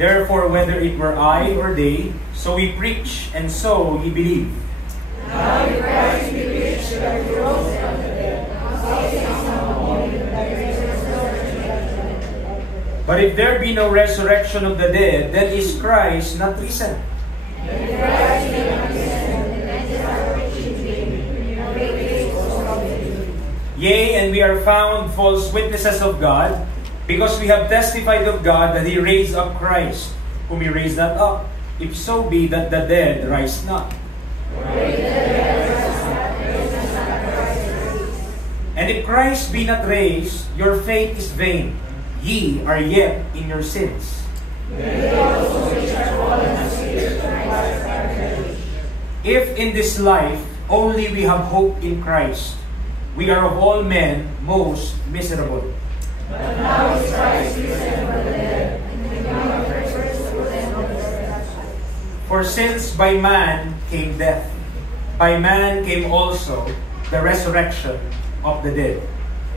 Therefore, whether it were I or they, so we preach, and so ye believe. Now in Christ we preach that he rose from the dead, but if there be no resurrection of the dead, then is Christ not risen? Yea, and we are found false witnesses of God, because we have testified of God that he raised up Christ, whom he raised not up, if so be that the dead rise not. And if Christ be not raised, your faith is vain. Ye are yet in your sins. If in this life only we have hope in Christ, we are of all men most miserable. But now is Christ risen from the dead, and become a first fruits of the resurrection. For since by man came death, by man came also the resurrection of the dead.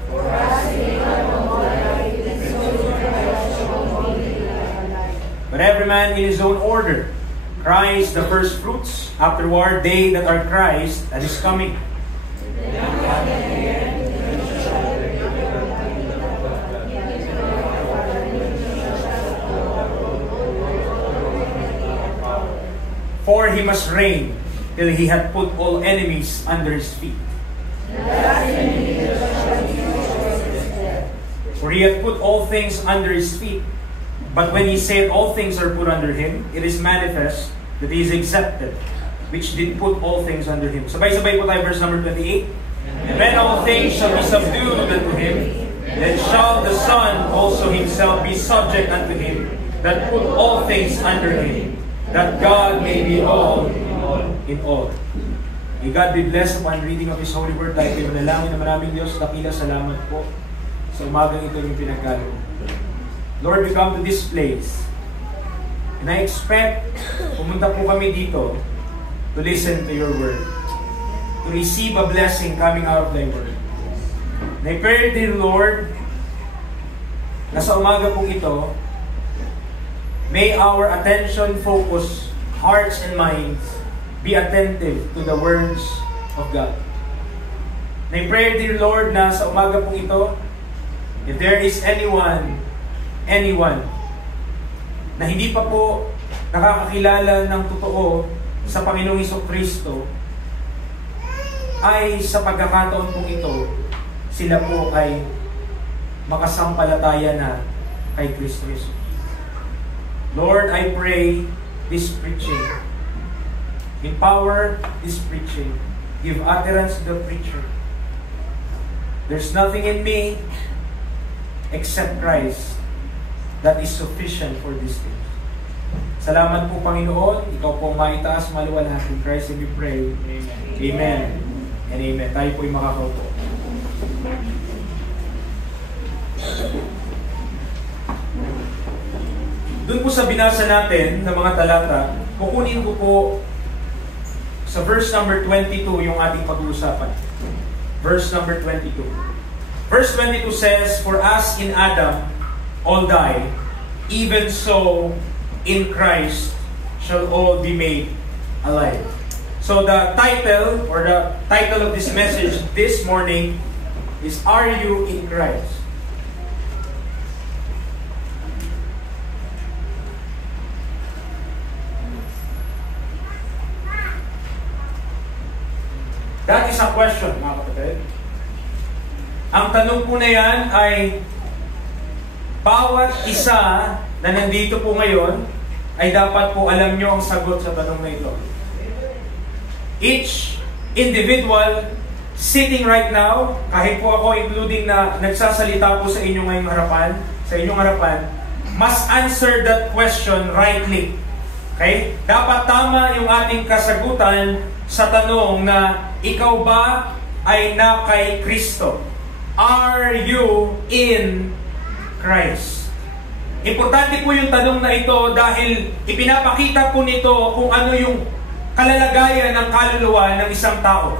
For as we have all died, and so we shall all be alive. But every man in his own order, Christ the first fruits, afterward they that are Christ that is coming. For he must reign till he hath put all enemies under his feet. For he hath put all things under his feet. But when he said all things are put under him, it is manifest that he is accepted, which did put all things under him. Sabay-sabay po tayo, verse number 28. And when all things shall be subdued unto him, then shall the Son also himself be subject unto him that put all things under him, that God may be all in all. May God be blessed upon reading of His holy word. Tayo kayo manalangin na maraming Diyos. Dakila salamat po sa umagang ito yung pinagkalo. Lord, we come to this place, and I expect pumunta po kami dito to listen to your word, to receive a blessing coming out of thy word. And I pray, dear Lord, na sa umaga pong ito, may our attention, focus, hearts and minds be attentive to the words of God. And I pray, dear Lord, na sa umaga pong ito, if there is anyone na hindi pa po nakakakilala ng totoo sa Panginoong Jesucristo, ay sa pagkakataon pong ito, sila po ay makasampalataya na kay Kristo Jesus. Lord, I pray this preaching, empower this preaching, give utterance to the preacher. There's nothing in me except Christ that is sufficient for this thing. Salamat po, Panginoon. Ikaw po maitaas, maluwalhati. In Christ we pray. Amen. Amen. And amen. Tayo po'y makakaupo. Doon po sa binasa natin ng mga talata, kukunin ko po sa verse number 22 yung ating pag-uusapan. Verse number 22. Verse 22 says, For as in Adam all die, even so in Christ shall all be made alive. So the title of this message this morning is, Are you in Christ? That is a question, mga kapatid. Ang tanong po na yan ay bawat isa na nandito po ngayon ay dapat po alam nyo ang sagot sa tanong na ito. Each individual sitting right now, kahit po ako including na nagsasalita po sa inyong harapan, must answer that question rightly. Okay? Dapat tama yung ating kasagutan sa tanong na ikaw ba ay na kay Kristo? Are you in Christ? Importante po yung tanong na ito dahil ipinapakita po nito kung ano yung kalalagayan ng kaluluwa ng isang tao.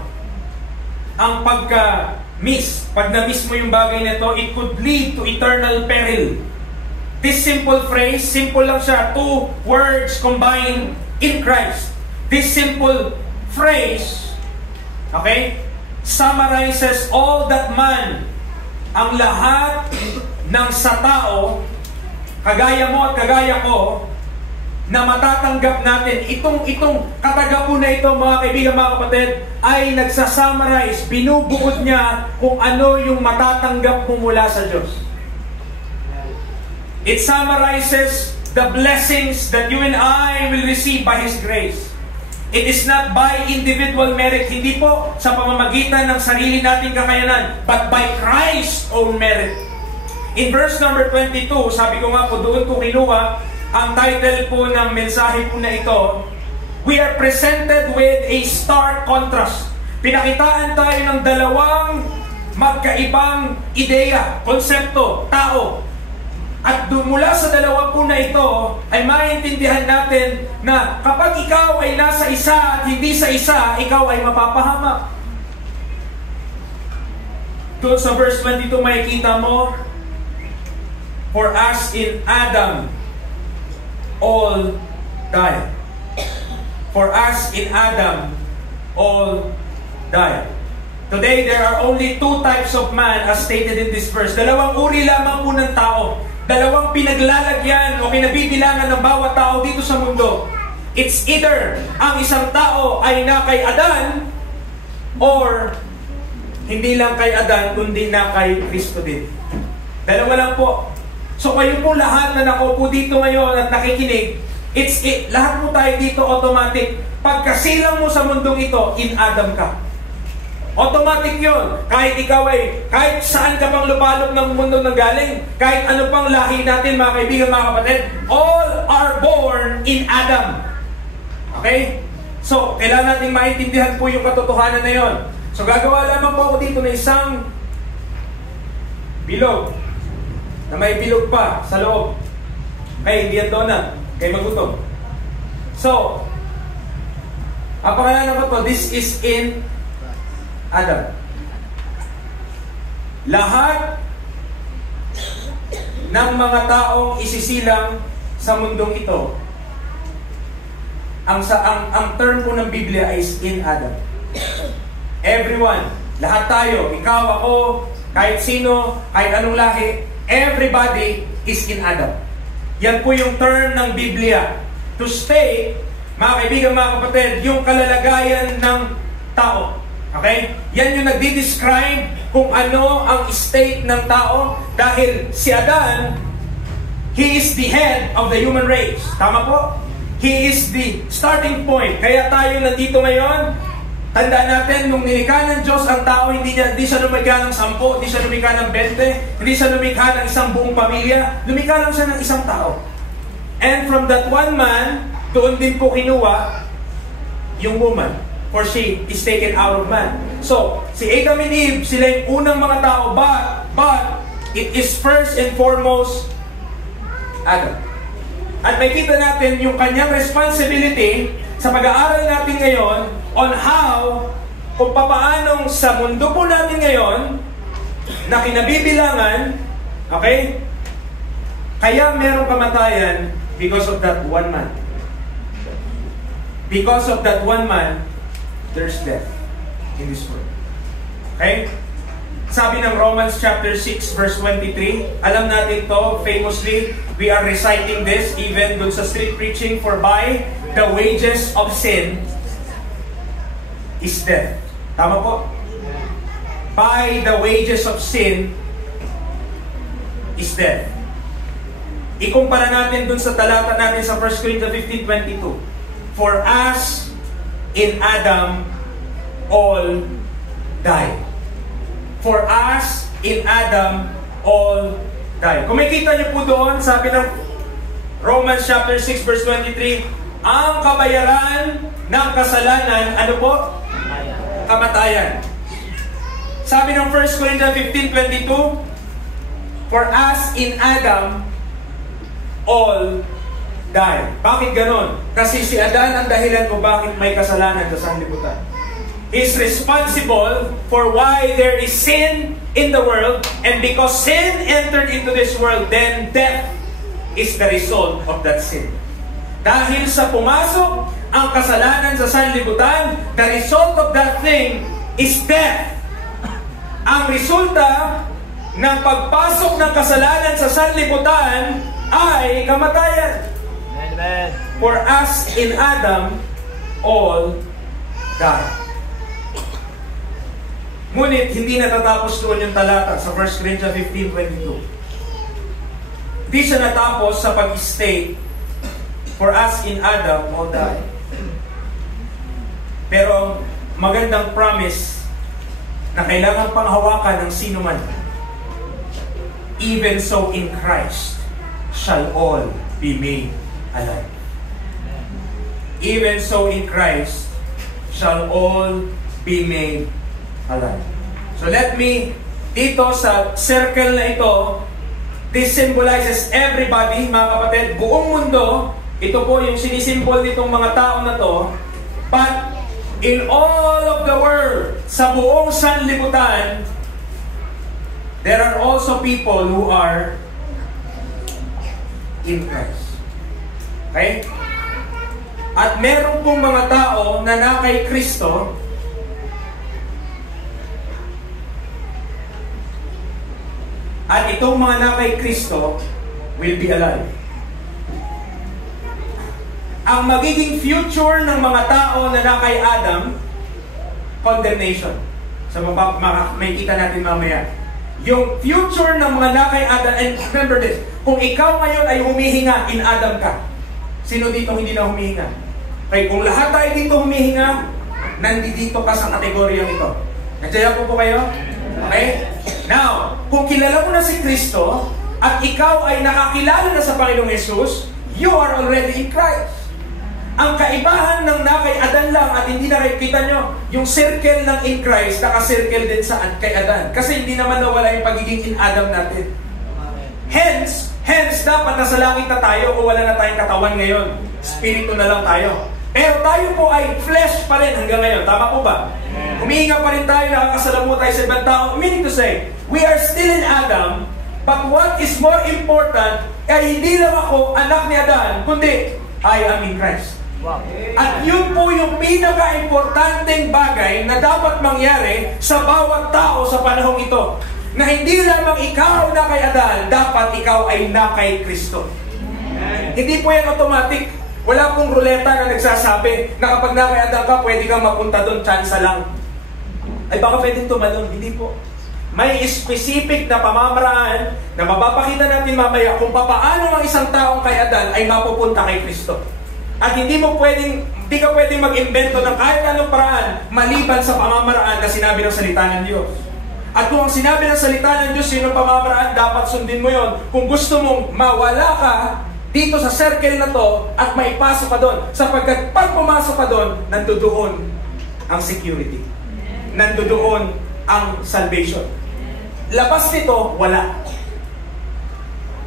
Ang pag na-miss mo yung bagay na ito, it could lead to eternal peril. This simple phrase, simple lang siya, 2 words combined in Christ. This simple phrase, okay, summarizes all that man, ang lahat ng sa tao, kagaya mo at kagaya ko, na matatanggap natin. Itong katagapo na ito, mga kaibigan, mga kapatid, ay nagsasummarize, binubukod niya kung ano yung matatanggap mo mula sa Diyos. It summarizes the blessings that you and I will receive by His grace. It is not by individual merit, hindi po sa pamamagitan ng sarili nating kakayanan, but by Christ's own merit. In verse number 22, sabi ko nga po, doon ko kinuha ang title po ng mensahe po na ito. We are presented with a stark contrast. Pinakitaan tayo ng dalawang magkaibang ideya, konsepto, tao. At mula sa dalawa po na ito, ay maintindihan natin na kapag ikaw ay nasa isa at hindi sa isa, ikaw ay mapapahamak. Doon sa verse 22, makikita mo, for as in Adam, all die. For as in Adam, all die. Today, there are only 2 types of man as stated in this verse. Dalawang uri lamang po ng tao. Dalawang pinaglalagyan o kinabibilangan ng bawat tao dito sa mundo. It's either ang isang tao ay na kay Adan or hindi lang kay Adan kundi na kay Kristo din. Dalawa lang po. So kayo po lahat na nakaupo dito ngayon at nakikinig, lahat po tayo dito automatic. Pagkasilang mo sa mundong ito, in Adam ka. Automatic yun. Kahit ikaw kahit saan ka pang lupalop ng mundo nang galing, kahit ano pang lahi natin, mga kaibigan, mga kapatid, all are born in Adam. Okay? So, kailangan natin maintindihan po yung katotohanan na yun. So, gagawa lamang po ako dito na isang bilog, na may bilog pa sa loob. Okay, hindi yan donut. Kaya magutom. So, ang pangalan ko to, this is in Adam. Lahat ng mga taong isisilang sa mundong ito, ang term po ng Biblia is in Adam. Everyone, lahat tayo, ikaw, ako, kahit sino, kahit anong lahi, everybody is in Adam. Yan po yung term ng Biblia. To state, mga kaibigan, mga kapatid, yung kalalagayan ng tao. Okay? Yan yung nagdi-describe kung ano ang state ng tao dahil si Adan, he is the head of the human race. Tama po? He is the starting point. Kaya tayo nandito ngayon, tandaan natin, nung nilikha ng Diyos ang tao, hindi siya lumikha ng 10, hindi siya lumikha ng 20, hindi siya lumikha ng isang buong pamilya, lumikha lang siya ng isang tao. And from that one man, doon din po kinuha yung woman. For she is taken out of man. So, si Adam and Eve, sila yung unang mga tao, but it is first and foremost Adam. At makita natin yung kanyang responsibility sa pag-aaral natin ngayon on how, kung papaanong sa mundo po natin ngayon, na kinabibilangan, okay, kaya merong kamatayan because of that one man. Because of that one man, there's death in this world. Okay? Sabi ng Romans chapter 6 verse 23, alam natin to famously, we are reciting this even dun sa street preaching, for by the wages of sin is death. Tama po? By the wages of sin is death. Ikumpara natin dun sa talata natin sa 1 Corinthians 15:22. For as in Adam, all die. For us, in Adam, all die. Kung makita niyo po doon, sabi ng Romans chapter 6 verse 23, ang kabayaran ng kasalanan, ano po? Kamatayan. Sabi ng 1 Corinthians 15:22, for us, in Adam, all die. Bakit ganon? Kasi si Adan ang dahilan kung bakit may kasalanan sa sanlibutan. He is responsible for why there is sin in the world, and because sin entered into this world, then death is the result of that sin. Dahil sa pumasok ang kasalanan sa sanlibutan, the result of that thing is death. Ang resulta ng pagpasok ng kasalanan sa sanlibutan ay kamatayan. Amen. For us in Adam, all died. Ngunit hindi natatapos doon yung talata sa 1 Corinthians 15:22. Hindi siya natapos sa pag-state, for us in Adam, all died. Pero magandang promise na kailangan panghawakan ng sino man. Even so in Christ shall all be made alive. Even so in Christ shall all be made alive. So let me, dito sa circle na ito, this symbolizes everybody, mga kapatid, buong mundo. Ito po yung sinisimbol nitong mga tao na to. But in all of the world, sa buong sanlibutan, there are also people who are in Christ. Okay? At meron pong mga tao na kay Kristo, at itong mga kay Kristo will be alive. Ang magiging future ng mga tao na kay Adam, condemnation. So may kita natin mamaya. Yung future ng mga kay Adam, and remember this, kung ikaw ngayon ay humihinga, in Adam ka. Sino dito hindi na humihinga? Okay, kung lahat tayo dito humihinga, nandito ka sa kategoryang ito. Nandiyan po kayo? Okay? Now, kung kilala mo na si Kristo, at ikaw ay nakakilala na sa Panginoong Jesus, you are already in Christ. Ang kaibahan ng kay Adan lang at hindi na kita nyo, yung circle ng in Christ, naka-circle din sa kay Adan. Kasi hindi naman nawala yung pagiging in Adam natin. Hence, dapat nasa langit na tayo o wala na tayong katawan ngayon. Spirito na lang tayo. Pero tayo po ay flesh pa rin hanggang ngayon. Tama po ba? Humihinga pa rin tayo, nakakasalamu tayo sa ibang tao. Meaning to say, we are still in Adam, but what is more important ay hindi lang ako anak ni Adan, kundi I am in Christ. Wow. At yun po yung pinaka-importanteng bagay na dapat mangyari sa bawat tao sa panahong ito. Na hindi lamang ikaw na kay Adan, dapat ikaw ay na kay Kristo. Hindi po yan automatic. Wala pong ruleta na nagsasabi na kapag na kay Adan ka, pwede kang mapunta doon, chance lang. Ay baka pwedeng tumalon. Hindi po. May specific na pamamaraan na mapapakita natin mamaya kung paano ang isang taong kay Adan ay mapupunta kay Kristo. At hindi ka pwedeng mag-invento ng kahit anong paraan maliban sa pamamaraan na sinabi ng salita ng Diyos. At kung ang sinabi ng salita ng Diyos yun ang pamamaraan, dapat sundin mo yon. Kung gusto mong mawala ka dito sa circle na to at maipasok ka doon, sapagkat pag pumasok ka doon, nandoon ang security. Nandoon ang salvation. Labas nito, wala.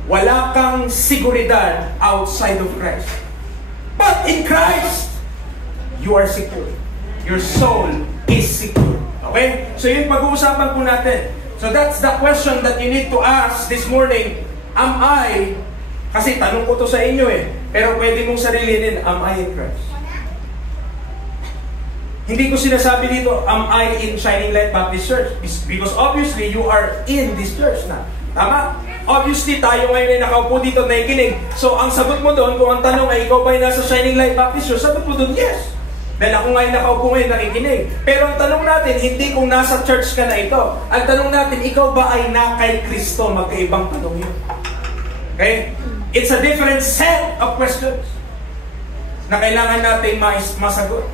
Wala kang seguridad outside of Christ. But in Christ, you are secure. Your soul is secure. Okay? So yun pag-uusapan po natin. So that's the question that you need to ask this morning. Am I, kasi tanong ko to sa inyo pero pwede mong sarilinin, am I in Christ? Hindi ko sinasabi dito, am I in Shining Light Baptist Church? Because obviously, you are in this church na. Tama? Obviously, tayo ngayon ay nakaupo dito na nakikinig. So, ang sagot mo doon, kung ang tanong ay ikaw ba ay nasa Shining Light Baptist Church, sagot mo doon, yes. Dahil ako ngayon nakaupo ngayon nakikinig. Pero ang tanong natin, hindi kung nasa church ka na ito. Ang tanong natin, ikaw ba ay na kay Kristo? Magkaibang tanong yun. Okay? It's a different set of questions na kailangan natin masagot.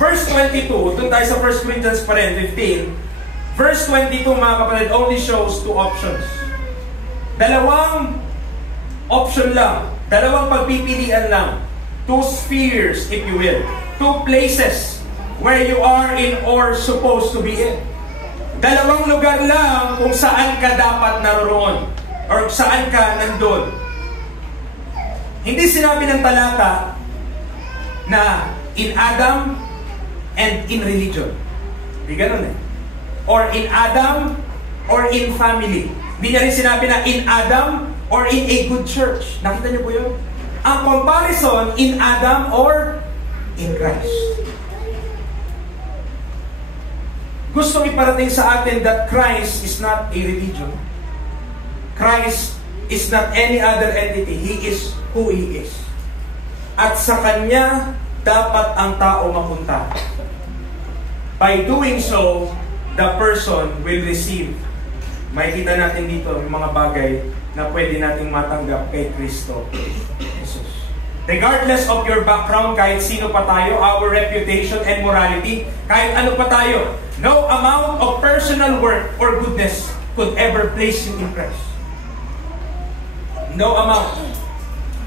Verse 22, doon tayo sa 1 Corinthians pa rin, 15. Verse 22, mga kapatid, only shows two options. Dalawang option lang. Dalawang pagpipilian lang. Two spheres, if you will. Two places where you are in or supposed to be in. Dalawang lugar lang kung saan ka dapat naroon or saan ka nandun. Hindi sinabi ng talata na in Adam and in religion. Hindi ganun Or in Adam or in family. Hindi niya rin sinabi na in Adam or in a good church. Nakita niyo po yun? Ang comparison in Adam or in Christ. Gusto iparating sa atin that Christ is not a religion. Christ is not any other entity. He is who He is. At sa Kanya, dapat ang tao mapunta. By doing so, the person will receive. Makikita natin dito yung mga bagay na pwede nating matanggap kay Kristo Jesus. Regardless of your background, kahit sino pa tayo, our reputation and morality, kahit ano pa tayo, no amount of personal work or goodness could ever place you in Christ. No amount.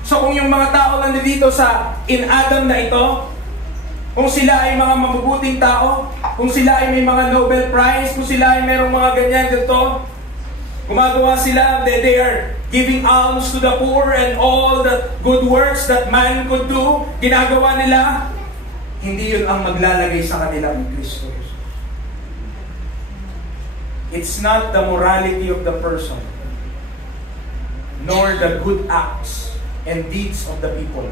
So kung yung mga tao nandito sa in Adam na ito, kung sila ay mga mabubuting tao, kung sila ay may mga Nobel Prize, kung sila ay merong mga ganyan ganito, gumagawa sila, they are giving alms to the poor and all the good works that man could do, ginagawa nila, hindi yun ang maglalagay sa kanila ng Kristo. It's not the morality of the person, nor the good acts and deeds of the people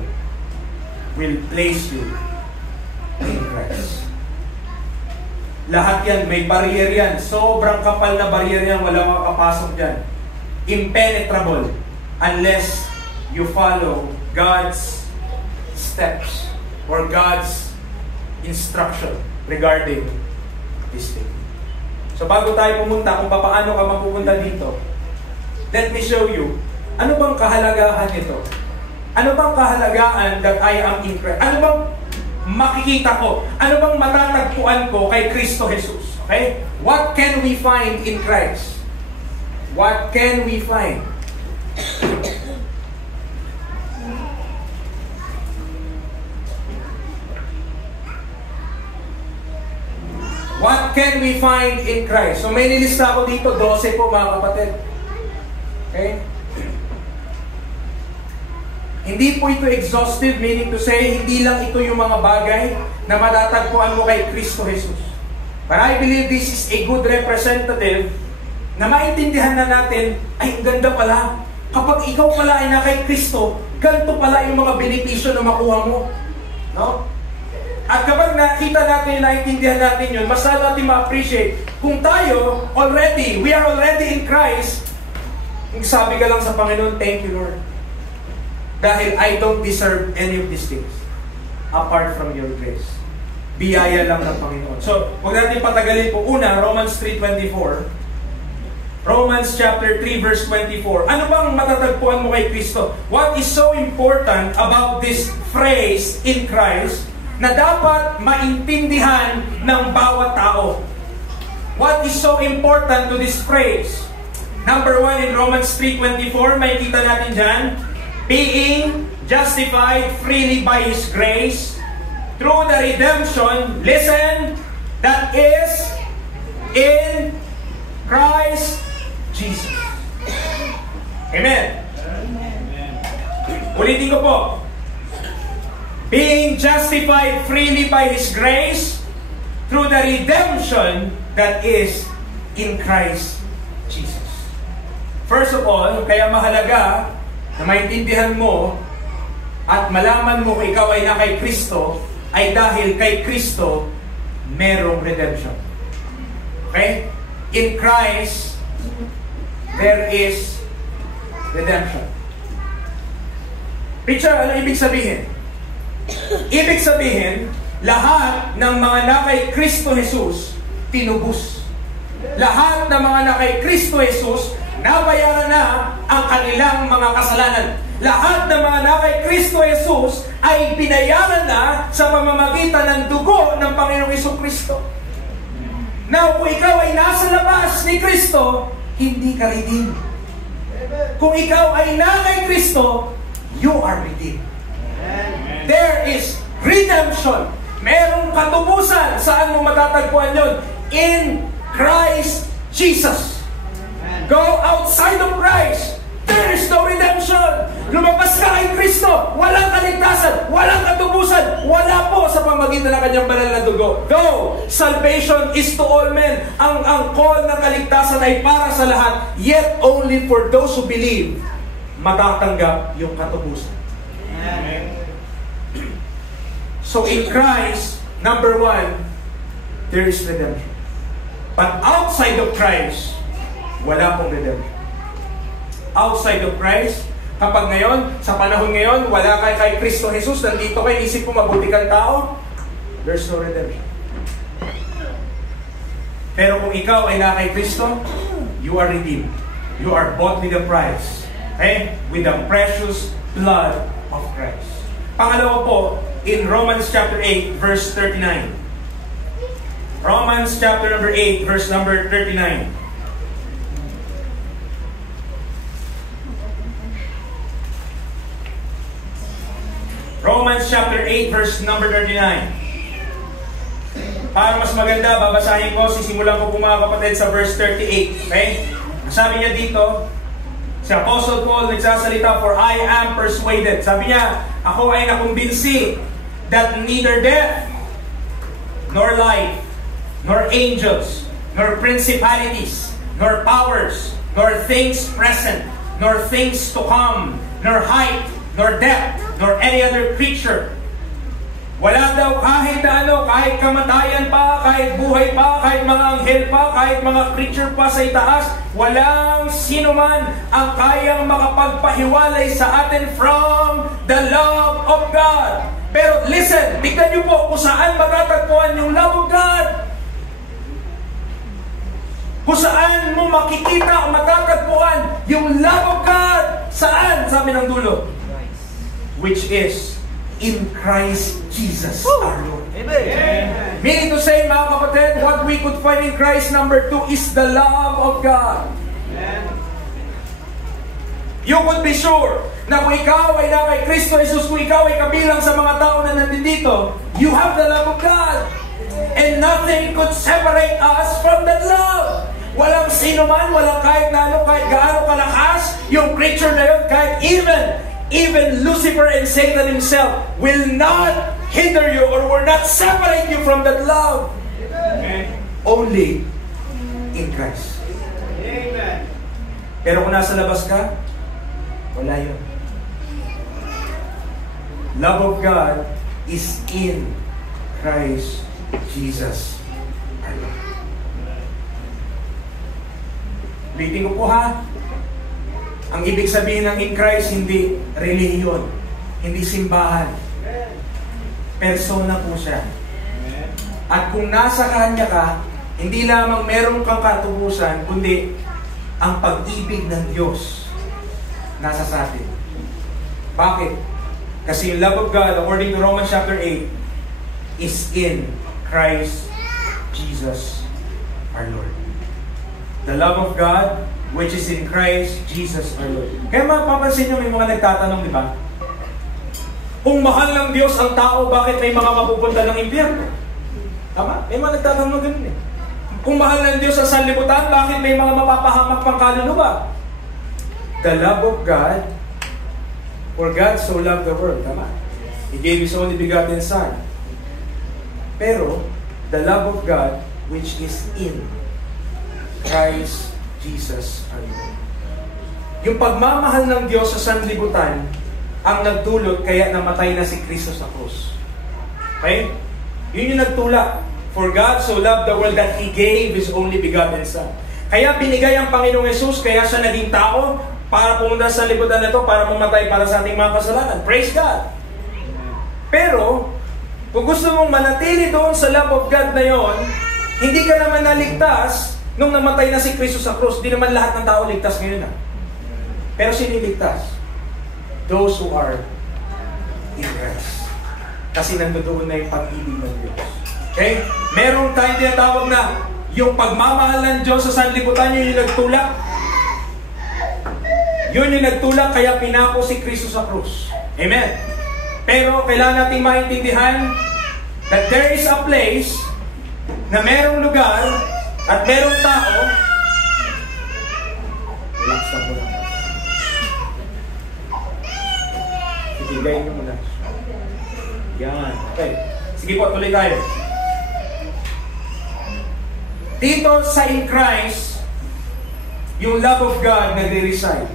will place you in Christ. Lahat yan, may barrier yan. Sobrang kapal na barrier yan, wala makakapasok dyan. Impenetrable unless you follow God's steps or God's instruction regarding this thing. So bago tayo pumunta kung paano ka mapupunta dito, let me show you, ano bang kahalagahan nito? Ano bang kahalagaan that I am in Christ? Ano bang makikita ko? Ano bang matatagpuan ko kay Kristo Jesus? Okay? What can we find in Christ? What can we find? What can we find in Christ? So may nilista ako dito, 12 po mga kapatid. Okay? Hindi po ito exhaustive, meaning to say, hindi lang ito yung mga bagay na matatagpuan mo kay Kristo Jesus. But I believe this is a good representative na maintindihan na natin, ay, ganda pala. Kapag ikaw pala ay na kay Kristo, ganito pala yung mga benepisyo na makuha mo. No? At kapag nakita natin, naintindihan natin yun, mas lalo natin ma-appreciate. Kung tayo, we are already in Christ, sabi ka lang sa Panginoon, thank you Lord. Dahil I don't deserve any of these things apart from your grace. Biyaya lang ng Panginoon. So, huwag natin patagalin po. Una, Romans 3:24. Romans chapter 3 verse 24. Ano bang matatagpuan mo kay Kristo? What is so important about this phrase in Christ na dapat maintindihan ng bawat tao? What is so important to this phrase? Number 1 in Romans 3:24, may kita natin dyan, being justified freely by His grace through the redemption, listen, that is in Christ Jesus. Amen. Ulitin ko po. Being justified freely by His grace through the redemption that is in Christ Jesus. First of all, kaya mahalaga na maintindihan mo at malaman mo kung ikaw ay na kay Kristo ay dahil kay Kristo merong redemption. Okay? In Christ, there is redemption. Picture, ano ibig sabihin? Ibig sabihin, lahat ng mga nakay Kristo Jesus, tinubos. Lahat ng mga nakay Kristo Jesus, nabayaran na ang kanilang mga kasalanan. Lahat ng mga nakay Kristo Jesus ay binayaran na sa pamamagitan ng dugo ng Panginoong Jesucristo. Now, kung ikaw ay nasa labas ni Kristo, hindi ka redeemed. Kung ikaw ay na kay Kristo, you are redeemed. There is redemption. Merong katubusan. Saan mo matatagpuan yun? In Christ Jesus. Go outside of Christ. There is no redemption. Lumabas ka kay Kristo. Walang kaligtasan. Walang katubusan. Wala po sa pamagitan ng kanyang banal na dugo. Though salvation is to all men. Ang call ng kaligtasan ay para sa lahat. Yet only for those who believe matatanggap yung katubusan. Amen. So in Christ, number one, there is redemption. But outside of Christ, wala pong redemption. Outside of Christ, kapag ngayon, sa panahon ngayon, wala kay Kristo Jesus, nandito kayo, isip ko mabuti kang tao, there's no redemption. Pero kung ikaw ay na kay Kristo, you are redeemed. You are bought with a price. Okay? With the precious blood of Christ. Pangalawa po, in Romans chapter 8, verse 39. Romans chapter number 8, verse number 39. Romans chapter 8, verse number 39. Para mas maganda, babasahin ko, sisimulan ko po mga kapatid sa verse 38. Okay? Sabi niya dito, si Apostle Paul nagsasalita, for I am persuaded. Sabi niya, ako ay nakumbinsi that neither death, nor life, nor angels, nor principalities, nor powers, nor things present, nor things to come, nor height, nor depth, nor any other creature. Wala daw kahit ano, kahit kamatayan pa, kahit buhay pa, kahit mga anghel pa, kahit mga creature pa sa itaas, walang sino man ang kayang makapagpahiwalay sa atin from the love of God. Pero listen, tignan niyo po kung saan matatagpuan yung love of God. Kung saan mo makikita o matatagpuan yung love of God. Saan? Sabi ng dulo. Which is in Christ Jesus our Lord. Amen. Meaning to say, mga kapatid, what we could find in Christ, number 2, is the love of God. Amen. You could be sure na kung ikaw ay na kay Kristo Jesus, kung ikaw ay kabilang sa mga tao na nandito, you have the love of God. And nothing could separate us from that love. Walang sino man, walang kahit na ano, kahit gaano kalakas, yung creature na yun, kahit even Lucifer and Satan himself will not hinder you or will not separate you from that love. Amen. Only in Christ. Amen. Pero kung nasa labas ka, wala yun. Love of God is in Christ Jesus our Lord. Ulitin ko po ha. Ang ibig sabihin ng in Christ, hindi relihiyon, hindi simbahan. Persona po siya. At kung nasa Kanya ka, hindi lamang meron kang katubusan, kundi ang pag-ibig ng Diyos nasa sa atin. Bakit? Kasi yung love of God, according to Romans chapter 8, is in Christ Jesus our Lord. The love of God, which is in Christ Jesus our Lord. Kaya mapapansin nyo, may mga nagtatanong, di ba? Kung mahal ng Diyos ang tao, bakit may mga mapupunta ng impyerno? Tama? May mga nagtatanong ganun eh. Kung mahal ng Diyos ang sanlibutan, bakit may mga mapapahamak pang kaluluwa? The love of God, for God so loved the world. Tama? He gave His only begotten Son. Pero, the love of God, which is in Christ Jesus our Lord. Yung pagmamahal ng Diyos sa sanlibutan ang nagdulot kaya namatay na si Kristo sa krus. Okay? Yun yung nagtulak. For God so loved the world that He gave His only begotten Son. Kaya binigay ang Panginoong Yesus, kaya siya naging tao para pumunta sa libutan na ito, para mamatay para sa ating mga kasalanan. Praise God! Pero, kung gusto mong manatili doon sa love of God na yon, hindi ka naman naligtas nung namatay na si Kristo sa krus. Di naman lahat ng tao ligtas ngayon. Pero siniligtas? Those who are in Christ. Kasi nandoon na yung pag-ibig ng Diyos. Okay? Meron tayong tinatawag na yung pagmamahal ng Diyos sa sanlibutan, yun yung nagtulak. Yun yung nagtulak, kaya pinako si Kristo sa krus. Amen? Pero kailangan nating maintindihan that there is a place na merong lugar at merong tao. Relax lang po lang. Sigigayin nyo muna. Yan. Okay. Sige po, tuloy tayo. Dito sa in Christ, yung love of God nagre-reside.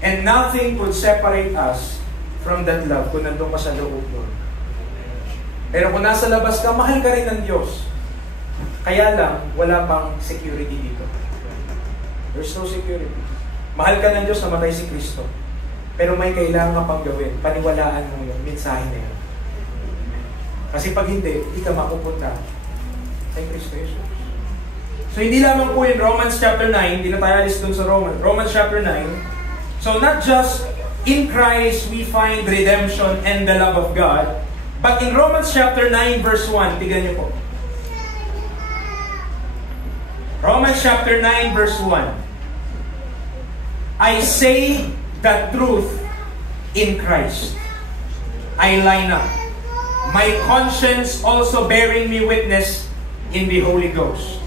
And nothing could separate us from that love kung nandun ka sa loob nun. Pero kung nasa labas ka, mahal ka rin ng Diyos. Kaya lang, wala pang security dito. There's no security. Mahal ka ng Diyos, namatay si Kristo. Pero may kailangan ka pang gawin. Paniwalaan mo yung mensahe na yun. Kasi pag hindi ka mapupunta kay Kristo Jesus. So hindi lamang po in Romans chapter 9, hindi na tayo alis dun sa Romans chapter 9. So not just in Christ we find redemption and the love of God, but in Romans chapter 9 verse 1, tignan niyo po. Romans chapter 9 verse 1. I say the truth in Christ. I line up. My conscience also bearing me witness in the Holy Ghost.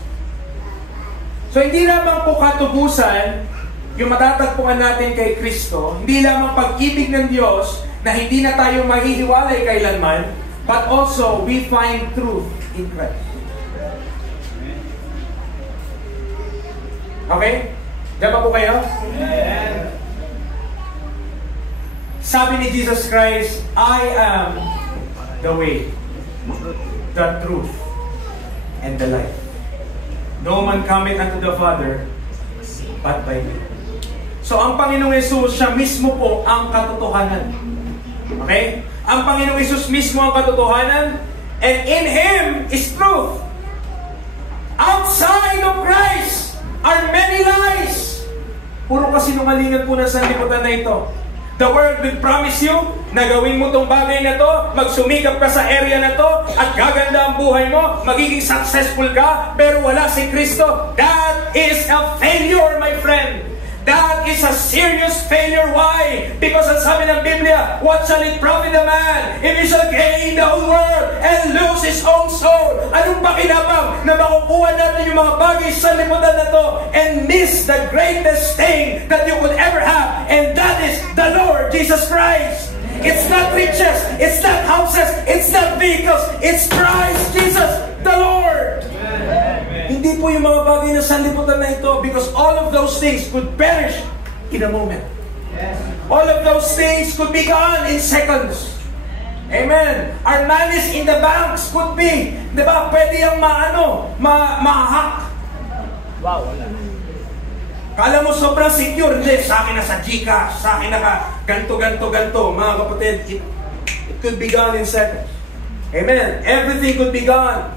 So hindi lamang po katubusan yung matatagpuan natin kay Kristo, hindi lamang pag-ibig ng Diyos na hindi na tayo mahihiwalay kailanman, but also we find truth in Christ. Okay? Diyan pa po kayo? Amen. Sabi ni Jesus Christ, I am the way, the truth, and the life. No man cometh unto the Father, but by me. So ang Panginoong Yesus, siya mismo po ang katotohanan. Okay? Ang Panginoong Yesus mismo ang katotohanan, and in Him is truth. Outside of Christ are many lies. Puro kasinungalingan po ng sanlibutan na ito. The world will promise you na gawin mo tong bagay na to, magsumikap ka sa area na to, at gaganda ang buhay mo, magiging successful ka, pero wala si Kristo. That is a failure, my friend. That is a serious failure. Why? Because ang sabi ng Biblia, what shall it profit a man if he shall gain the whole world and lose his own soul? Anong pakinabang na makukuha natin yung mga bagay sa liputan na to and miss the greatest thing that you could ever have, and that is the Lord Jesus Christ. It's not riches, it's not houses, it's not vehicles, it's Christ Jesus, the Lord. Hindi po yung mga bagay na sanlibutan na ito, because all of those things could perish in a moment. Yes. All of those things could be gone in seconds. Amen. Our monies in the banks could be, di ba, pwede yung ma-hack. Wow, wala. Kala mo sobrang secure. Hindi, sa akin na sa Gcash, sa akin na ganto. Mga kapatid, it could be gone in seconds. Amen. Everything could be gone.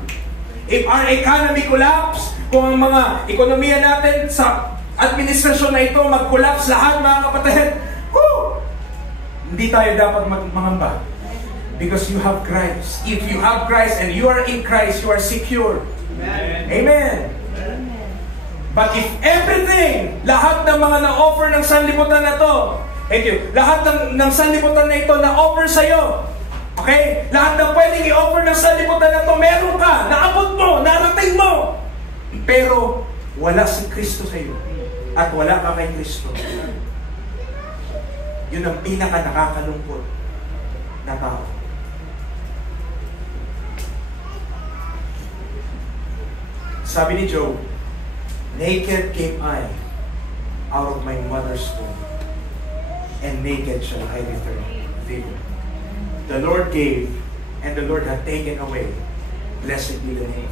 If our economy collapse, kung ang mga ekonomiya natin sa administrasyon na ito mag-collapse lahat, mga kapatid, hindi tayo dapat mangamba. Because you have Christ. If you have Christ and you are in Christ, you are secure. Amen. Amen. But if everything, lahat ng mga na-offer ng sanlibutan na to, thank you, lahat ng sanlibutan na ito na-offer sa'yo, okay? Lahat ng pwedeng i-offer ng sanlibutan na to, meron ka, naabot mo, narating mo. Pero wala si Kristo sa iyo at wala ka kay Kristo. Yun ang pinaka nakakalungkot na tao. Sabi ni Job, naked came I out of my mother's womb, and naked shall I return thither. The Lord gave, and the Lord hath taken away. Blessed be the name.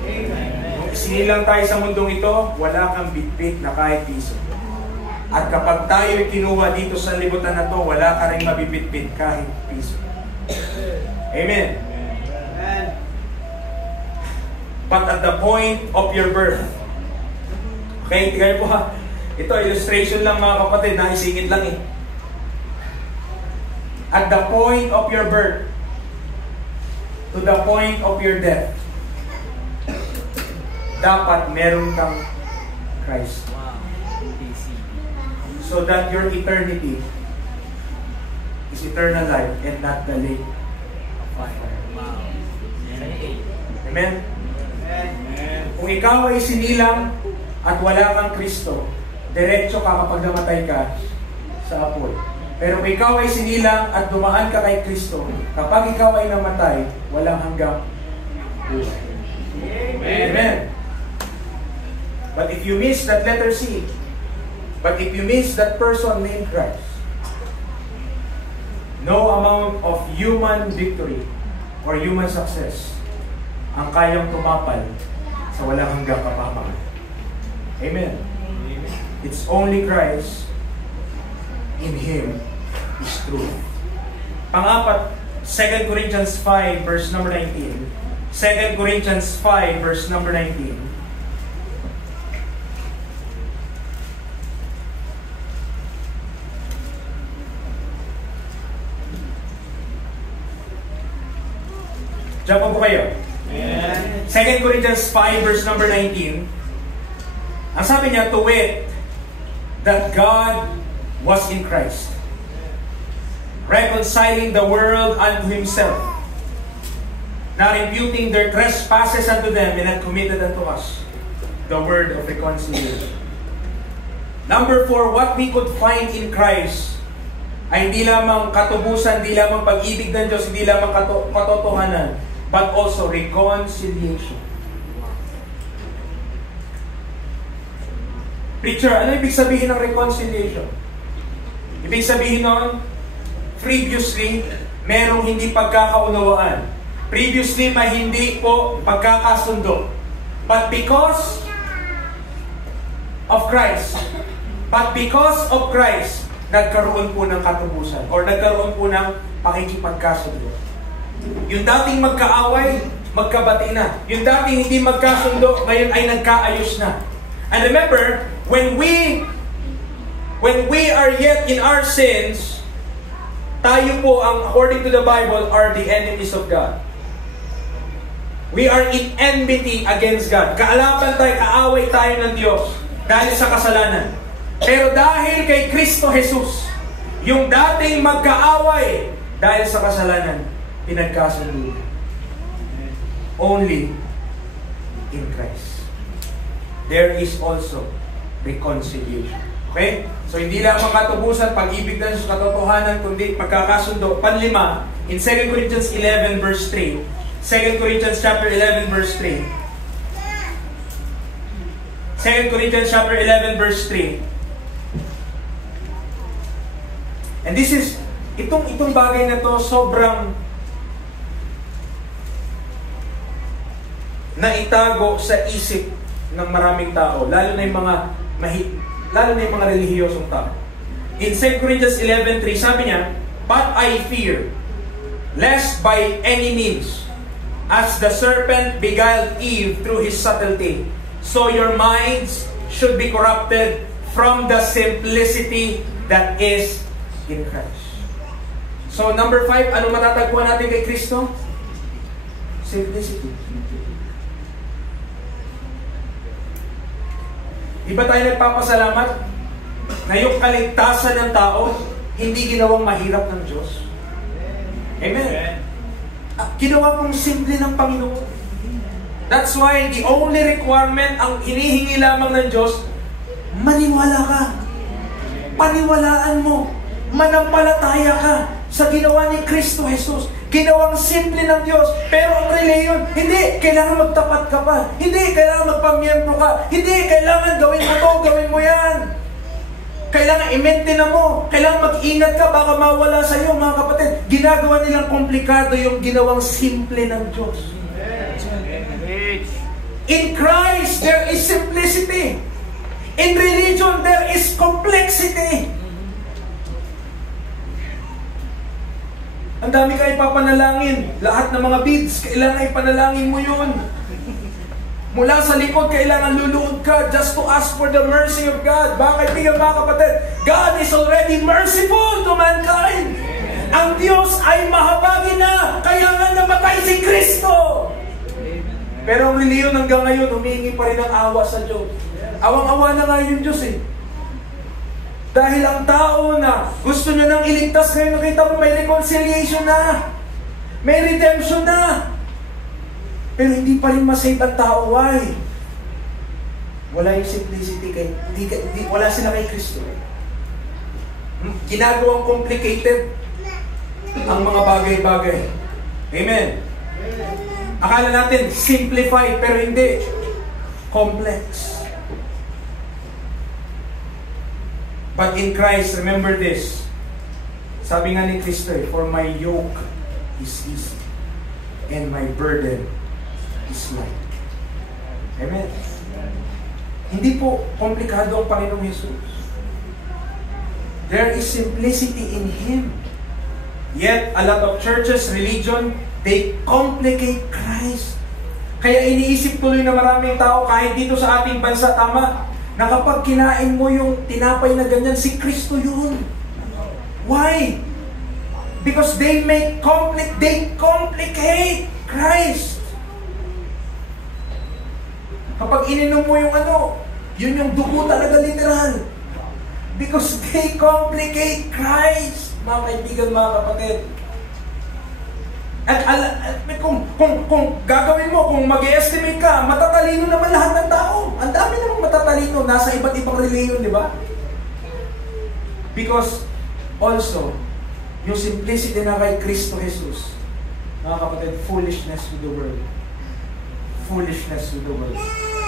Amen. Nung isinilang tayo sa mundong ito, wala kang bitbit na kahit piso. At kapag tayo kinuha dito sa libutan na to, wala ka rin mabibitbit kahit piso. Amen. Amen. But at the point of your birth, okay, tingnan po ha, ito illustration lang mga kapatid, naisingit lang eh. At the point of your birth, to the point of your death, dapat meron kang Christ. So that your eternity is eternal life and not the lake of fire. Amen? Amen. Kung ikaw ay sinilang at wala kang Kristo, diretso ka kapag namatay ka sa apoy. Pero kung ikaw ay sinilang at dumaan ka kay Kristo, kapag ikaw ay namatay, walang hanggang buhay. Amen. Amen. But if you miss that letter C, But if you miss that person named Christ, no amount of human victory or human success ang kayang tumapal sa walang hanggang kapamakan. Amen. It's only Christ. In Him is truth. Pang-apat, 2 Corinthians 5 verse number 19. 2 Corinthians 5 verse number 19. Diyan po kayo. Amen. 2 Corinthians 5 verse number 19. Ang sabi niya, to wit, that God was in Christ, reconciling the world unto Himself, not imputing their trespasses unto them, and had committed unto us the word of reconciliation. Number 4, what we could find in Christ ay hindi lamang katubusan, hindi lamang pag-ibig ng Diyos, hindi lamang katotohanan, but also reconciliation. Preacher, ano ibig sabihin ng reconciliation? Ibig sabihin nun, previously, merong hindi pagkakaunawaan. Previously, may hindi po pagkakasundo. But because of Christ, nagkaroon po ng katubusan or nagkaroon po ng pakikipagkasundo. Yung dating magkaaway, magkabati na. Yung dating hindi magkasundo, ngayon ay nagkaayos na. And remember, when we are yet in our sins, tayo po ang, according to the Bible, are the enemies of God. We are in enmity against God. Kaalaban tayo, kaaway tayo ng Diyos dahil sa kasalanan. Pero dahil kay Kristo Jesus, yung dating magkaaway dahil sa kasalanan, pinagkasundo. Only in Christ there is also reconciliation. Okay? So, hindi lang makatubusan, pag-ibig ng sa katotohanan, kundi pagkakasundo. Panlima, in 2 Corinthians 11 verse 3, 2 Corinthians chapter 11 verse 3, 2 Corinthians chapter 11 verse 3, and this is, itong bagay na to, sobrang naitago sa isip ng maraming tao, lalo na yung mga relihiyosong tao. In 2 Corinthians 11:3, sabi niya, but I fear, lest by any means, as the serpent beguiled Eve through his subtlety, so your minds should be corrupted from the simplicity that is in Christ. So number 5, ano matatagpuan natin kay Kristo? Simplicity. Di ba tayo nagpapasalamat na yung kaligtasan ng tao hindi ginawang mahirap ng Diyos? Amen. Ginawa pong simple ng Panginoon. That's why the only requirement ang hinihingi lamang ng Diyos, maniwala ka. Paniwalaan mo. Manampalataya ka sa ginawa ni Kristo Jesus. Ginawang simple ng Diyos. Pero ang reliyon, hindi kailangan magtapat ka pa. Hindi kailangan magpamiyembro ka. Hindi kailangan gawin mo to, gawin mo yan. Kailangan i-maintain mo. Kailangan mag-ingat ka, baka mawala sa iyo, mga kapatid. Ginagawa nilang komplikado yung ginawang simple ng Diyos. In Christ, there is simplicity. In religion, there is complexity. Ang dami ka ipapanalangin. Lahat ng mga beads, kailangan ipanalangin mo yun. Mula sa likod, kailangan luluhod ka just to ask for the mercy of God. Bakit mga kapatid? God is already merciful to mankind. Ang Diyos ay mahabagin na. Kaya nga namatay si Kristo. Pero ang reliyon hanggang ngayon, humingi pa rin ng awa sa Diyos. Awang-awa na nga yung Diyos eh. Dahil ang tao na gusto nyo nang iligtas ngayon, nakita mo may reconciliation na. May redemption na. Pero hindi pa rin masave ang tao. Why? Wala yung simplicity kay, wala sila kay Kristo. Ginagawang complicated ang mga bagay-bagay. Amen. Akala natin simplified, pero hindi. Complex. But in Christ, remember this. Sabi nga ni Kristo, for my yoke is easy and my burden is light. Amen. Hindi po komplikado ang Panginoong Jesus. There is simplicity in Him. Yet, a lot of churches, religion, they complicate Christ. Kaya iniisip tuloy na maraming tao, kahit dito sa ating bansa, tama, na kapag kinain mo yung tinapay na ganyan, si Kristo yun. Why? Because they complicate Christ. Kapag ininom mo yung yun yung dugo talaga literal. Because they complicate Christ. Mga kaibigan, mga kapatid. At kung gagawin mo, kung mag-estimate ka, matatalino naman lahat ng tao. Ang dami namang matatalino, nasa iba't ibang reliyon, di ba? Because also, yung simplicity na kay Kristo Jesus, mga kapatid, foolishness with the world. Foolishness with the world.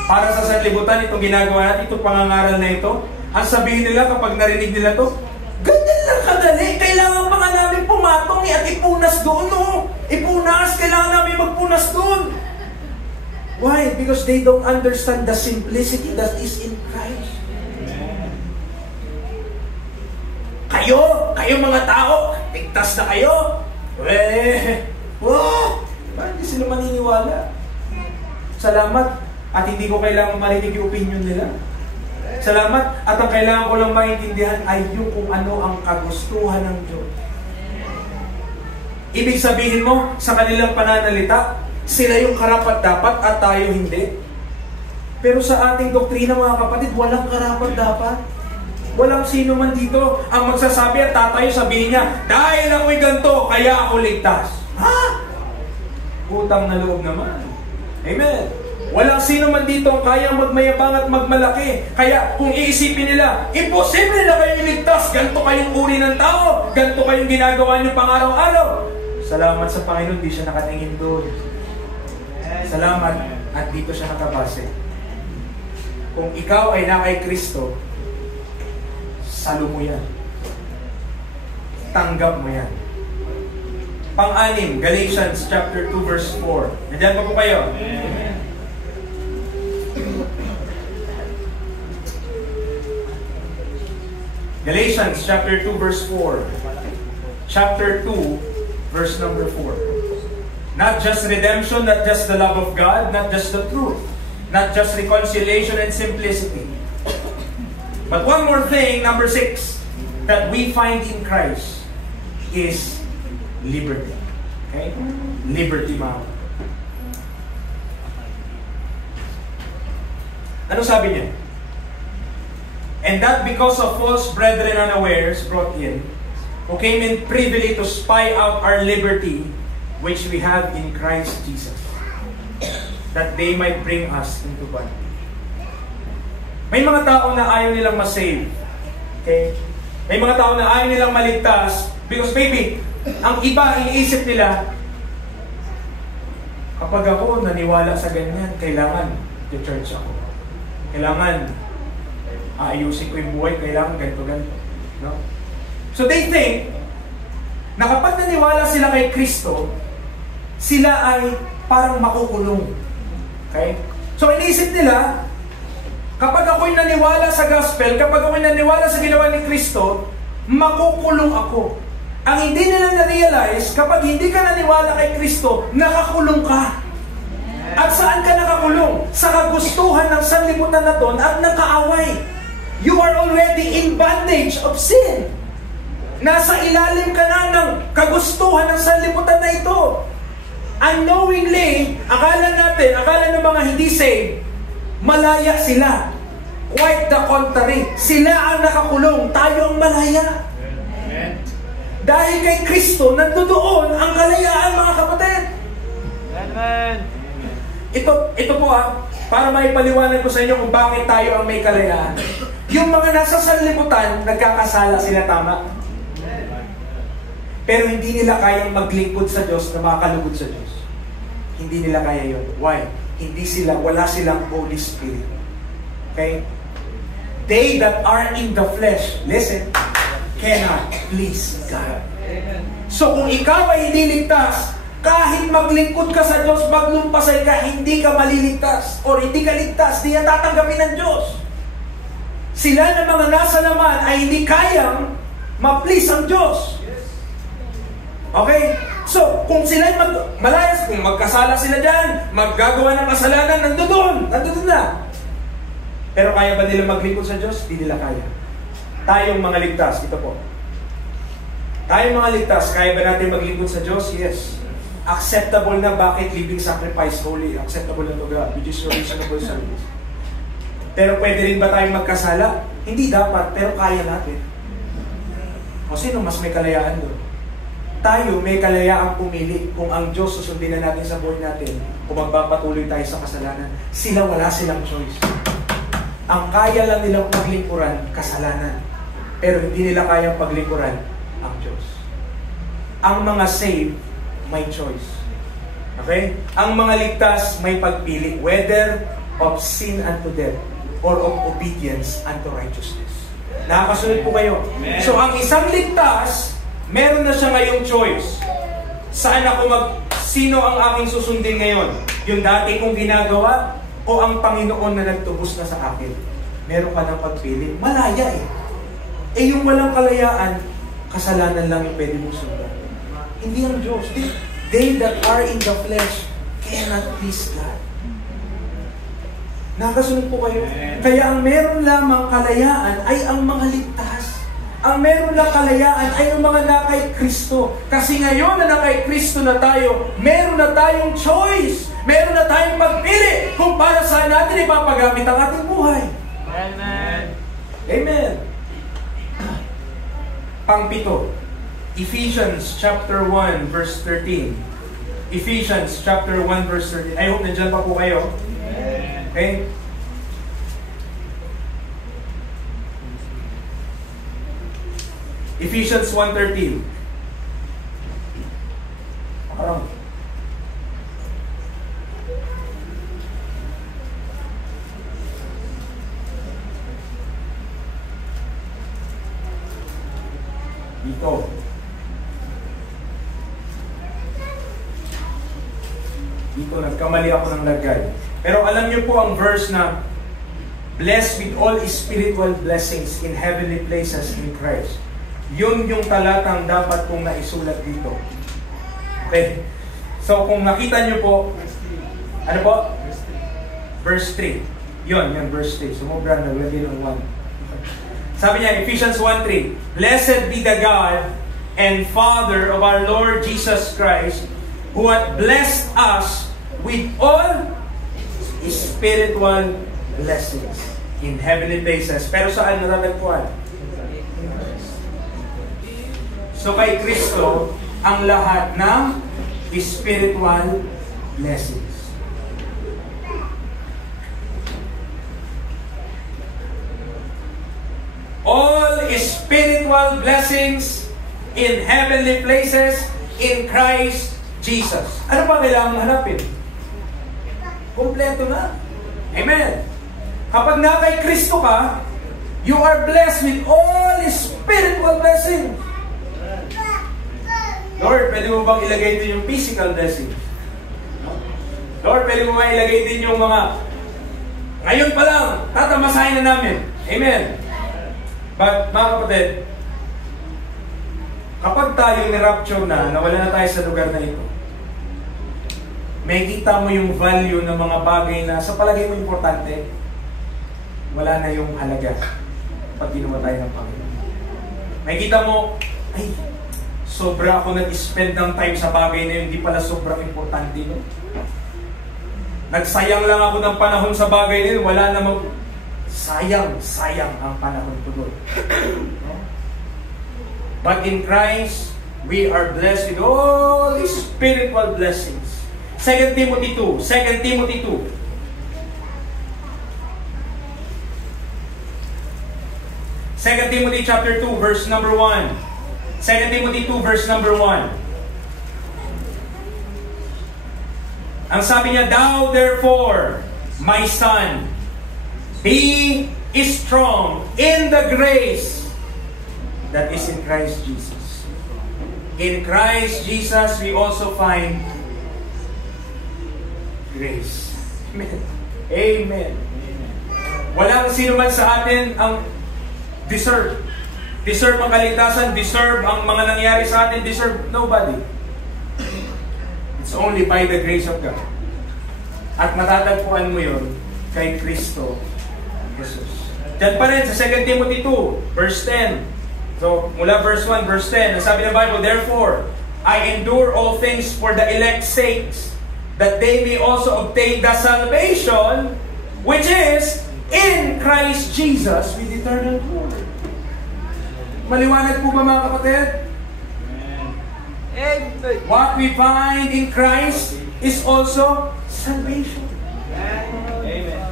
Para sa sanlibutan, itong ginagawa natin, itong pangangaral na ito, ang sabihin nila kapag narinig nila to, ganyan lang kadali, kailangan pa nga namin pumatong at ipunas doon, no? Ipunas, kailangan namin magpunas doon. Why? Because they don't understand the simplicity that is in Christ. Kayo mga tao, ligtas na kayo. Bakit hindi sila maniniwala? Salamat at hindi ko kailangan marinig yung opinion nila. Salamat at ang kailangan ko lang maintindihan ay yung kung ano ang kagustuhan ng Diyos. Ibig sabihin mo, sa kanilang pananalita, sila yung karapat-dapat at tayo hindi. Pero sa ating doktrina, mga kapatid, walang karapat-dapat. Walang sino man dito ang magsasabi at tatayo sabihin niya, dahil ako'y ganito, kaya ako ligtas. Ha? Utang na loob naman. Amen. Walang sino man dito ang kayang magmayabang at magmalaki. Kaya kung iisipin nila, imposible na kayo iligtas. Ganito kayong uri ng tao. Ganito kayong ginagawa niyo pang-araw-araw. Salamat sa Panginoon, di siya nakatingin doon. Salamat at dito siya nakabase. Kung ikaw ay na kay Kristo, salo mo yan. Tanggap mo yan. Pang-anim, Galatians chapter 2 verse 4. Nandiyan pa po kayo? Amen. Galatians chapter 2 verse 4. Chapter 2 verse number 4. Not just redemption, not just the love of God, not just the truth, not just reconciliation and simplicity. But one more thing, number 6, that we find in Christ is liberty. Okay? Liberty, mga. Ano sabi niya? And that because of false brethren unawares brought in, who came in privily to spy out our liberty, which we have in Christ Jesus, that they might bring us into bondage. May mga tao na ayaw nilang masave. Okay? May mga tao na ayaw nilang maligtas because maybe, ang iba iniisip nila, kapag ako naniwala sa ganyan, kailangan i-church ako. Kailangan ayusin ko yung buhay, kailangan ganito. No? So they think na kapag naniwala sila kay Kristo, sila ay parang makukulong. Okay? So iniisip nila, kapag ako'y naniwala sa gospel, kapag ako'y naniwala sa ginawa ni Kristo, makukulong ako. Ang hindi nila na-realize, kapag hindi ka naniwala kay Kristo, nakakulong ka. At saan ka nakakulong? Sa kagustuhan ng sanlibutan na ton at ng kaaway. You are already in bondage of sin. Nasa ilalim ka na ng kagustuhan ng sanlibutan na ito. Unknowingly, akala ng mga hindi saved, malaya sila. Quite the contrary. Sila ang nakakulong, tayo ang malaya. Amen. Dahil kay Kristo, nandoon ang kalayaan, mga kapatid. Amen. Ito po para maipaliwanag ko sa inyo kung bakit tayo ang may kalayaan. Yung mga nasa sanlibutan, nagkakasala sila, tama? Pero hindi nila kayang maglingkod sa Diyos na makakalugod sa Diyos. Hindi nila kaya yun. Why? Wala silang Holy Spirit. Okay? they that are in the flesh, listen, cannot please God. So kung ikaw ay hindi ligtas, kahit maglingkod ka sa Diyos, maglumpasay ka, hindi ka maliligtas or hindi ka ligtas, di yan tatanggapin ng Diyos. Sila na mga nasa laman ay hindi kayang ma-please ang Diyos. Okay? So, kung sila'y malayas, kung magkasala sila dyan, maggagawa ng kasalanan, nandoon na. Pero kaya ba nila maglingkod sa Diyos? Hindi nila kaya. Tayong mga ligtas, ito po. Tayong mga ligtas, kaya ba natin maglingkod sa Diyos? Yes. Acceptable na, bakit living sacrifice holy? Acceptable na to God, which is your reasonable service. Pero pwede rin ba tayong magkasala? Hindi dapat, pero kaya natin. O sino mas may kalayaan doon? Tayo may kalayaang pumili kung ang Diyos susundin na natin sa buhay natin, kung magpapatuloy tayo sa kasalanan. Sila wala silang choice. Ang kaya lang nilang paglingkuran, kasalanan. Pero hindi nila kayang paglingkuran ang Diyos. Ang mga saved, may choice. Okay? Ang mga ligtas, may pagpili. Whether of sin unto death or of obedience unto righteousness. Nakakasunod po kayo. Amen. So, ang isang ligtas, meron na siya ngayong choice. Saan ako sino ang aking susundin ngayon? Yung dati kong ginagawa o ang Panginoon na nagtubos na sa akin? Meron ka ng pagpili. Malaya eh. Eh yung walang kalayaan, kasalanan lang yung pwede mong sundan. Hindi ang Diyos. They that are in the flesh cannot please God. Nakasunod po kayo? Kaya ang meron lamang kalayaan ay ang mga ligtas. Ang meron lang kalayaan ay ang mga na kay Kristo. Kasi ngayon na kay Kristo na tayo, meron na tayong choice. Meron na tayong pagpili kung para saan natin ipapagamit ang ating buhay. Amen. Amen. Pang-pito, Ephesians chapter 1 verse 13. Ephesians chapter 1 verse 13. I hope nandiyan pa po kayo. Okay? Ephesians 1:13. Parang dito. Dito nagkamali ako ng lagay. Pero alam niyo po ang verse na blessed with all spiritual blessings in heavenly places in Christ. Yun yung talatang dapat kong naisulat dito. Okay. So kung nakita niyo po, ano po? Verse 3. Yun, verse 3. Sumobra na, lagay ng 1. Sabi niya, Ephesians 1:3. Blessed be the God and Father of our Lord Jesus Christ, who hath blessed us with all spiritual blessings in heavenly places. Pero saan natatagpuan? So kay Kristo, ang lahat ng spiritual blessings. All spiritual blessings in heavenly places in Christ Jesus. Ano pa kailangan hanapin? Kompleto na. Amen. Kapag na kay Kristo ka, you are blessed with all spiritual blessings. Lord, pwede mo bang ilagay din yung physical blessings? Lord, pwede mo bang ilagay din yung mga ngayon pa lang, tatamasahin na namin. Amen. But, mga kapatid, kapag tayo ni-rapture na, nawala na tayo sa lugar na ito, may kita mo yung value ng mga bagay na sa palagay mo importante, wala na yung halaga pag ginawa tayo ng Panginoon. May kita mo, ay, sobra ako nag-spend ng time sa bagay na yun, hindi pala sobrang importante, no? Nagsayang lang ako ng panahon sa bagay na yun, wala namang sayang ang panahon ko doon. No? But in Christ, we are blessed with all spiritual blessings. 2 Timothy 2. 2 Timothy 2. 2 Timothy chapter 2, verse number 1. 2 Timothy 2, verse number 1. Ang sabi niya, thou therefore, my son, be is strong in the grace that is in Christ Jesus. In Christ Jesus, we also find grace. Amen. Amen. Walang sino man sa atin ang deserve ang kaligtasan, deserve ang mga nangyari sa atin, deserve nobody. It's only by the grace of God. At matatagpuan mo yun kay Kristo Jesus. Diyan pa rin sa 2 Timothy 2, verse 10. So, mula verse 1, verse 10, nasabi ng Bible, therefore, I endure all things for the elect's sakes, that they may also obtain the salvation which is in Christ Jesus with eternal glory. Maliwanag po ba mga kapatid? Amen. What we find in Christ is also salvation. Amen.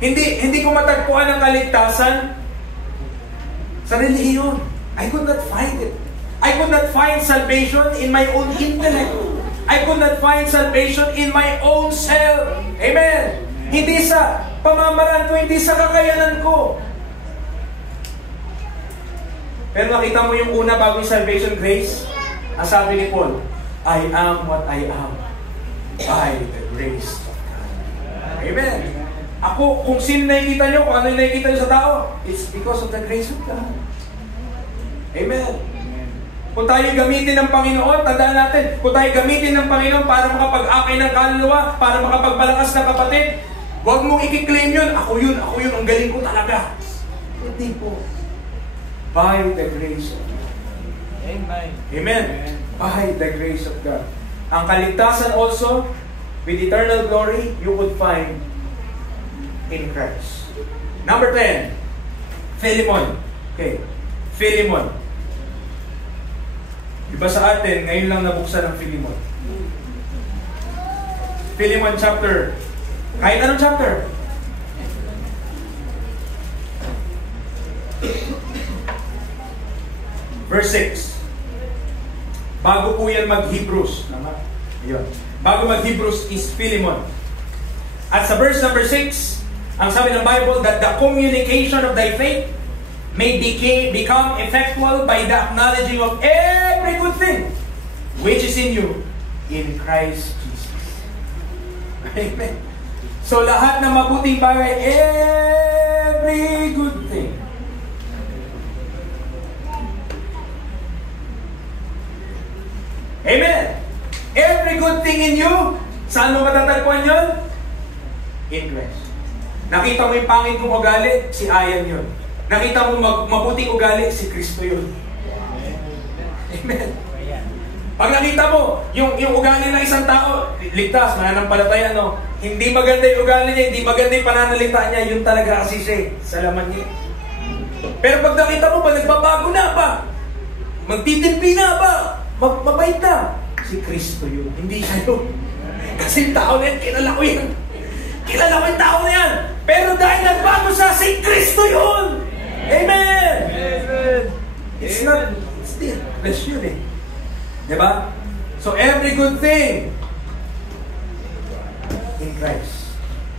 Hindi ko matagpuan ang kaligtasan sa relihiyon. I could not find it. I could not find salvation in my own intellect. I could not find salvation in my own self. Amen. Hindi sa pamamaraan ko, hindi sa kakayanan ko. Pero nakita mo yung una bago yung salvation grace? Ang sabi ni Paul, I am what I am by the grace of God. Amen. Ako, kung sino nakikita nyo, kung ano yung nakikita nyo sa tao, it's because of the grace of God. Amen. Kung tayo gamitin ng Panginoon, tandaan natin, kung tayo gamitin ng Panginoon para makapag-akay ng kaluluwa, para makapagpalakas ng kapatid, huwag mong i-claim yun, ako yun, ang galing ko talaga. Hindi po. By the grace of God. Amen. Amen. By the grace of God. Ang kaligtasan also, with eternal glory, you would find in Christ. Number 10, Philemon. Okay. Philemon. Diba sa atin, ngayon lang nabuksan ang Philemon. Philemon chapter. Kahit anong chapter? Verse 6. Bago po yan mag-Hebrews. Ayun. Bago mag-Hebrews is Philemon. At sa verse number 6, ang sabi ng Bible, that the communication of thy faith may become effectual by the acknowledging of every good thing which is in you in Christ Jesus. Amen. So lahat ng mabuting bagay, every good thing. Amen. Every good thing in you, saan mo matatagpuan yun? In Christ. Nakita mo yung pangit mong ugali, si Ayan yun. Nakita mo mabuting ugali, si Kristo yun. Amen. Pag nakita mo, yung ugali ng isang tao, ligtas, mananampalataya, no? Hindi maganda yung ugali niya, hindi maganda yung pananalita niya, yun talaga kasi siya, sa laman niya. Pero pag nakita mo, nagbabago na ba? Magtitimpi na ba? Mabait na. Si Kristo yun, hindi siya yun. Kasi yung tao na yan, kilala ko yan. Kilala ko yung tao na yan. Pero dahil nagbago siya, si Kristo yun. Amen! Amen. It's not, it's the flesh yun eh. Diba? So every good thing in Christ.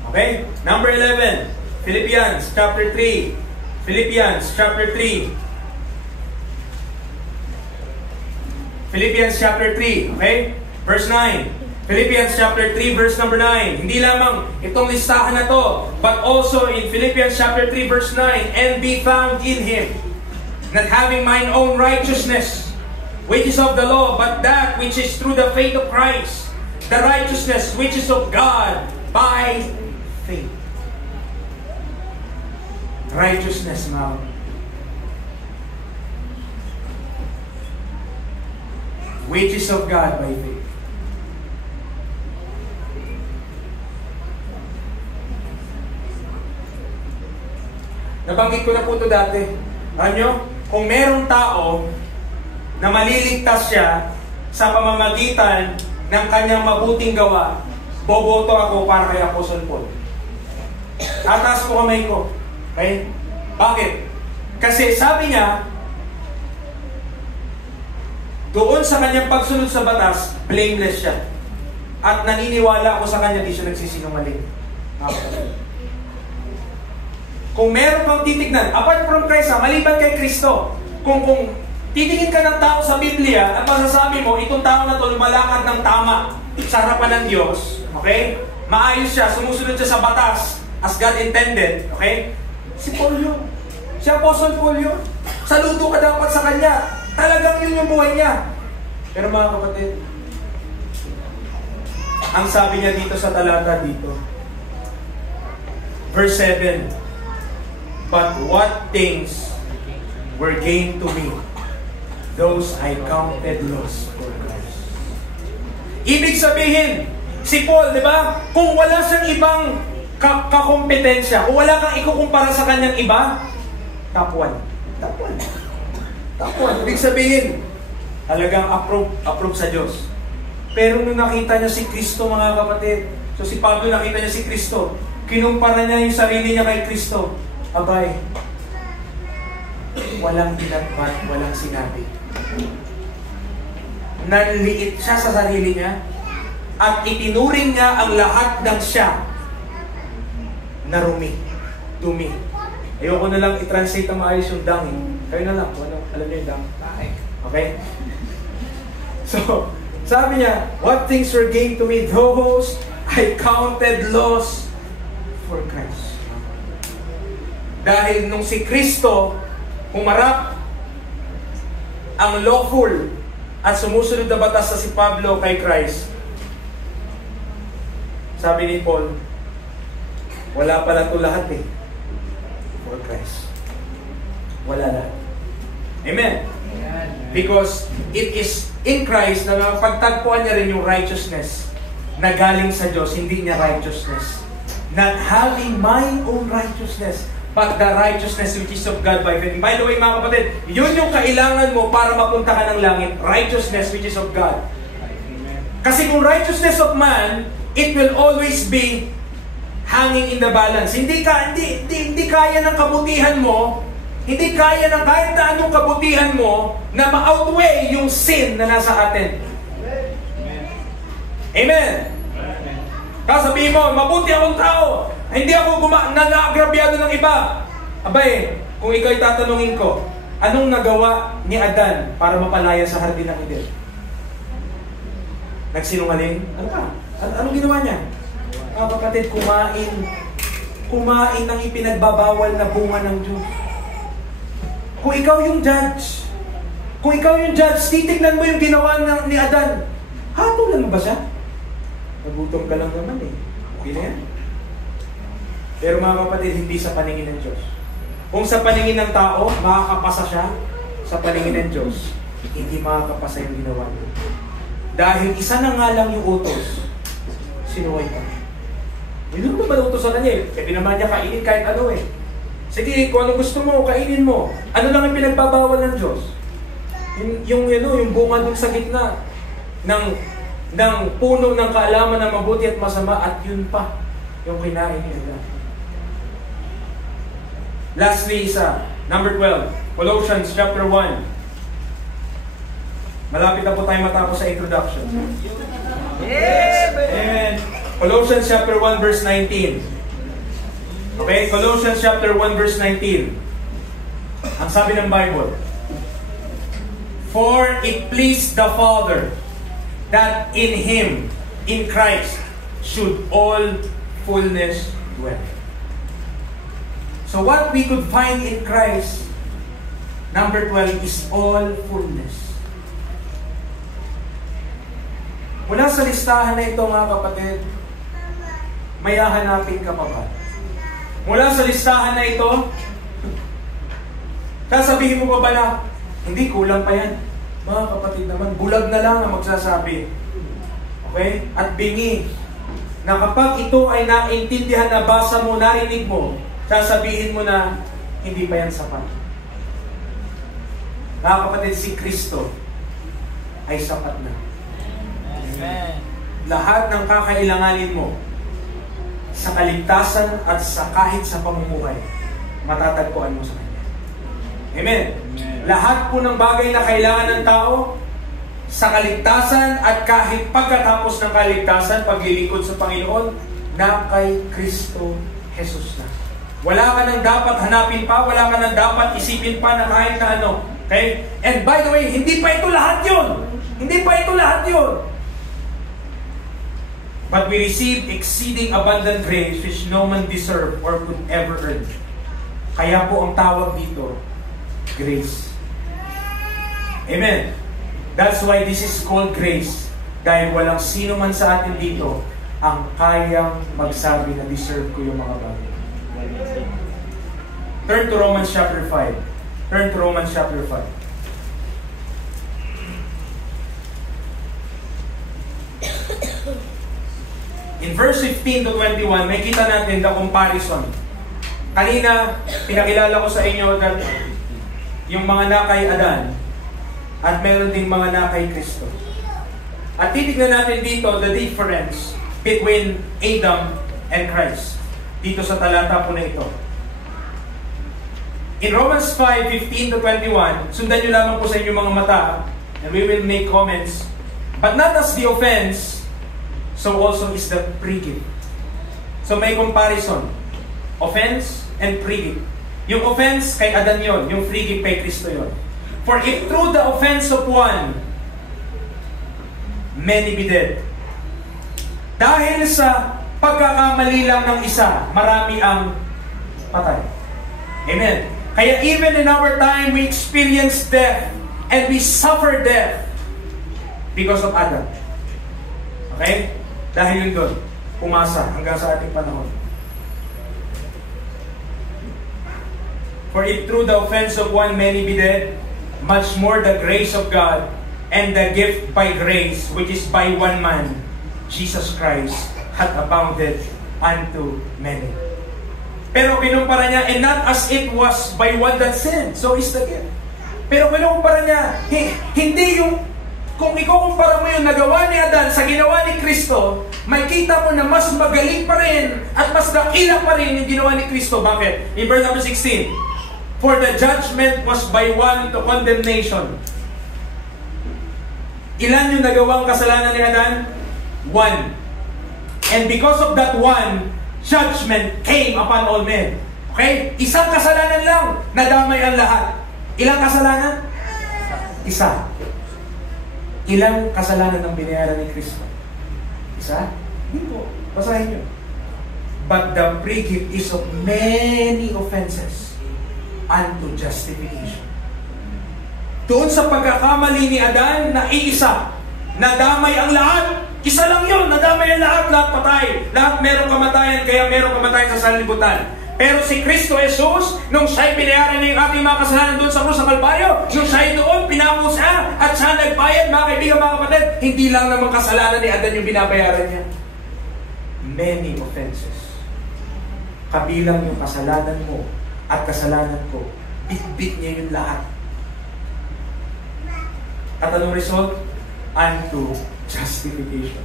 Okay? Number 11, Philippians chapter 3. Philippians chapter 3. Philippians chapter 3. Okay? Verse 9. Philippians chapter 3 verse number 9. Hindi lamang itong listahan na to, but also in Philippians chapter 3 verse 9, and be found in Him, not having mine own righteousness, which is of the law, but that which is through the faith of Christ, the righteousness which is of God by faith. Righteousness now. Which is of God by faith. Nabanggit ko na po ito dati. Alam nyo, kung merong tao na maliligtas siya sa pamamagitan ng kanyang mabuting gawa, boboto ako para kay Apostle Paul. Tataas ko kamay ko. Okay? Bakit? Kasi sabi niya, doon sa kanyang pagsunod sa batas, blameless siya. At naniniwala ako sa kanya, di siya nagsisinungaling. Kung meron kang titignan, apart from Christ, maliban kay Kristo, kung titingin ka ng tao sa Biblia at masasabi mo, itong tao na to lumalakad ng tama sa harapan ng Diyos, okay? Maayos siya, sumusunod siya sa batas as God intended, okay? Si Paul yun. Si Apostle Paul yun. Saludo ka dapat sa kanya. Talagang yun yung buhay niya. Pero mga kapatid, ang sabi niya dito sa talata dito, verse 7, but what things were gained to me, those I counted loss for Christ. Ibig sabihin, si Paul, di ba? Kung wala siyang ibang kakompetensya, kung wala kang ikukumpara sa kanyang iba, top 1. Top 1. Top 1. Ibig sabihin, talagang approve sa Diyos. Pero nung nakita niya si Kristo, mga kapatid, so si Pablo nakita niya si Kristo, kinumpara niya yung sarili niya kay Kristo. Abay, walang binatbat, walang sinabi. Nanliit siya sa sarili niya at itinuring niya ang lahat ng siya na dumi. Ayoko na lang i-translate ang maayos yung dang. Kayo na lang, alam niyo yung dang. Okay? So, sabi niya, what things were gained to me, those I counted loss for Christ. Dahil nung si Kristo humarap ang lawful at sumusunod na batas sa si Pablo kay Christ, sabi ni Paul, wala pala ito lahat for Christ. Wala lahat. Amen? Because it is in Christ na pagtagpuan niya rin yung righteousness na galing sa Diyos, hindi niya righteousness. Not having my own righteousness, but the righteousness which is of God by faith. By the way, mga kapatid, yun yung kailangan mo para mapunta ka ng langit. Righteousness which is of God. Kasi kung righteousness of man, it will always be hanging in the balance. Hindi kaya ng kabutihan mo, hindi kaya ng kahit na anong kabutihan mo na ma-outweigh yung sin na nasa atin. Amen. Sabihin mo, mabuti akong tao. Hindi ako nag-aagrabyado ng iba. Abay, kung ikaw tatanungin ko, anong nagawa ni Adan para mapalaya sa hardin ng Eden? Nagsinungaling? Ano pa? Anong ginawa niya? Mga kapatid, kumain ng ipinagbabawal na bunga ng Diyos. Kung ikaw yung judge, titignan mo yung ginawa ni Adan. Hatulan mo ba siya? Nagutom ka lang naman Okay na yan. Pero mga kapatid, hindi sa paningin ng Diyos. Kung sa paningin ng tao, makakapasa siya, sa paningin ng Diyos, hindi makakapasa yung ginawa niya. Dahil isa na nga lang yung utos, sinuway ka. Hindi naman utos sa kanya Pwede naman niya kainin kahit ano Sige, kung ano gusto mo, kainin mo. Ano lang yung pinagbabawal ng Diyos? Yung bunga dun sa gitna ng puno ng kaalaman na mabuti at masama, at yun pa yung kinain niya. Lastly, number 12, Colossians chapter 1. Malapit na po tayo matapos sa introduction. Amen. Colossians chapter 1 verse 19. Okay, Colossians chapter 1 verse 19. Ang sabi ng Bible, for it pleased the Father that in Him, in Christ, should all fullness dwell. So what we could find in Christ, number 12, is all fullness. Mula sa listahan na ito, mga kapatid, may hahanapin ka pa ba? Mula sa listahan na ito, sasabihin mo pa ba na, hindi, kulang pa yan. Mga kapatid naman, bulag na lang na magsasabi. Okay? At bingi, na kapag ito ay naintindihan, na basa mo, narinig mo, sasabihin mo na, hindi pa yan sapat. Mga kapatid, si Kristo ay sapat na. Amen. Lahat ng kakailanganin mo sa kaligtasan at sa kahit sa pamumuhay, matatagpuan mo sa Kanya. Amen. Lahat po ng bagay na kailangan ng tao sa kaligtasan at kahit pagkatapos ng kaligtasan, paglilingkod sa Panginoon, na kay Kristo Jesus na. Wala ka nang dapat hanapin pa, wala ka nang dapat isipin pa na kahit na ano. Okay? And by the way, hindi pa ito lahat yun. Hindi pa ito lahat yun. But we receive exceeding abundant grace which no man deserve or could ever earn. Kaya po ang tawag dito, grace. Amen. That's why this is called grace. Dahil walang sino man sa atin dito ang kayang magsabi na deserve ko yung mga bagay. Turn to Romans chapter 5. Turn to Romans chapter 5. In verse 15 to 21, may kita natin the comparison. Kanina, pinakilala ko sa inyo that yung mga nakay Adan at meron ding mga nakay Kristo. At titignan natin dito the difference between Adam and Christ. Dito sa talata po na ito. In Romans 5:15 to 21, sundan nyo lamang po sa inyong mga mata and we will make comments. But not as the offense, so also is the pre-gift. So may comparison. Offense and pre-gift. Yung offense kay Adan yon, yung pre-gift kay Kristo yon. For if through the offense of one, many be dead. Dahil sa pagkakamali lang ng isa, marami ang patay. Amen. Kaya even in our time, we experience death and we suffer death because of Adam. Okay? Dahil yun doon, pumasa hanggang sa ating panahon. For if through the offense of one many be dead, much more the grace of God and the gift by grace, which is by one man, Jesus Christ, hath abounded unto many. Pero kinumpara niya, and not as it was by one that sinned, so is the gift. Pero kinumpara niya, hindi yung, kung ikukumpara mo yung nagawa ni Adan sa ginawa ni Kristo, may kita mo na mas magaling pa rin at mas dakila pa rin yung ginawa ni Kristo. Bakit? In verse number 16, for the judgment was by one to condemnation. Ilan yung nagawang kasalanan ni Adan? One. And because of that one, judgment came upon all men. Okay? Isang kasalanan lang, nadamay ang lahat. Ilang kasalanan? Isa. Ilang kasalanan ang binayaran ni Kristo? Isa? Hindi po. Basahin nyo. But the pre-gift is of many offenses unto justification. Doon sa pagkakamali ni Adan na iisa, nadamay ang lahat. Isa lang yun, nadamay ang lahat patay. Lahat merong kamatayan, kaya merong kamatayan sa sanlibutan. Pero si Kristo Jesus, nung siya'y binayaran niya yung ating mga kasalanan doon sa krus sa Kalbaryo, nung siya'y doon, pinako siya, at siya nagbayad, mga kaibigan, mga kapatid, hindi lang naman kasalanan ni Adan yung binabayaran niya. Many offenses. Kabilang yung kasalanan mo at kasalanan ko. Bit-bit niya yung lahat. At anong result? Unto justification.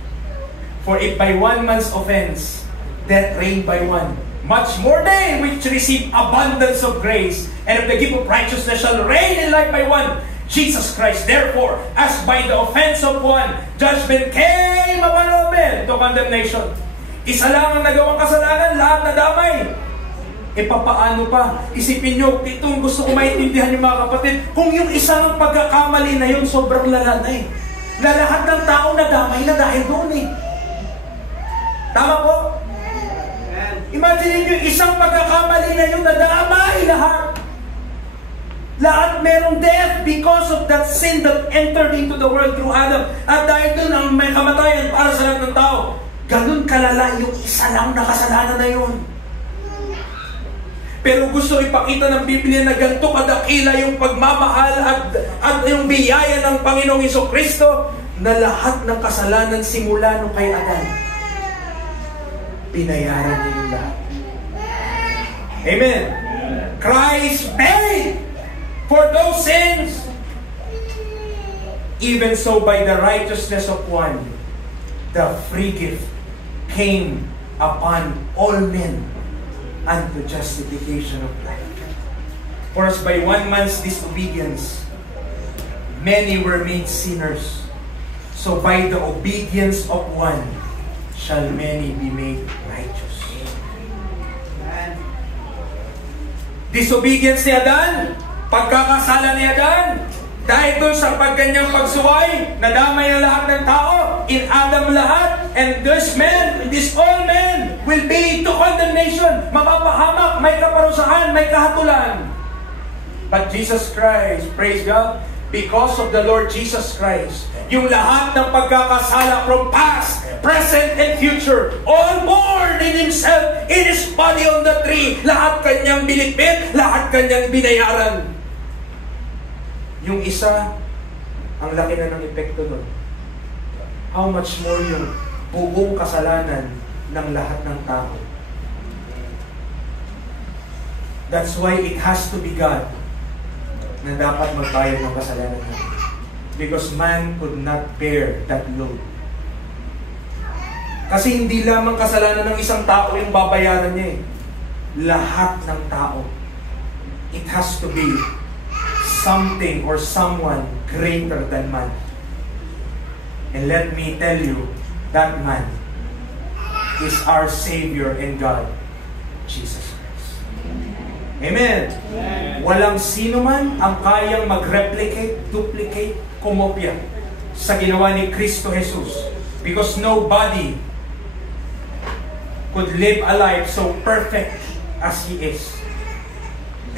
For if by one man's offense, death reigned by one, much more they which receive abundance of grace and of the gift of righteousness shall reign in life by one, Jesus Christ. Therefore, as by the offense of one, judgment came upon all men to condemnation. Isa lang ang nagawang kasalanan, lahat nadamay. E papaano pa? Isipin nyo, itong gusto ko maintindihan yung mga kapatid, kung yung isang pagkakamali na yun, sobrang lala na eh. Na lahat ng tao nadamay na dahil doon eh. Tama po? Imagine nyo, isang pagkakamali na yun, nadamay lahat. Lahat merong death because of that sin that entered into the world through Adam. At dahil doon ang may kamatayan para sa lahat ng tao. Ganun kalala yung isa lang na kasalanan na yun. Pero gusto ipakita ng Biblia na ganito kadakila yung pagmamahal at yung biyaya ng Panginoong Jesucristo na lahat ng kasalanan simula nung kay Adan, binayaran niya yung lahat. Amen. Christ paid for those sins. Even so, by the righteousness of one, the free gift came upon all men unto justification of life. For as by one man's disobedience, many were made sinners, so by the obedience of one shall many be made righteous. Disobedience ni Adan, pagkakasala ni Adan, dahil doon sa pagkanyang pagsuway, nadamay ang lahat ng tao, in Adam lahat, and this all men will be to condemnation, mapapahamak, may kaparusahan, may kahatulan. But Jesus Christ, praise God, because of the Lord Jesus Christ, yung lahat ng pagkakasala from past, present, and future, all born in Himself, in His body on the tree, lahat kanyang binitbit, lahat kanyang binayaran. Yung isa, ang laki na ng epekto nun. How much more yung buong kasalanan ng lahat ng tao. That's why it has to be God na dapat magbayad ng kasalanan natin. Because man could not bear that load. Kasi hindi lamang kasalanan ng isang tao yung babayaran niya eh. Lahat ng tao. It has to be something or someone greater than man. And let me tell you, that man is our Savior and God, Jesus Christ. Amen. Amen. Walang sino man ang kayang mag-replicate, duplicate, kumopya sa ginawa ni Kristo Jesus. Because nobody could live a life so perfect as He is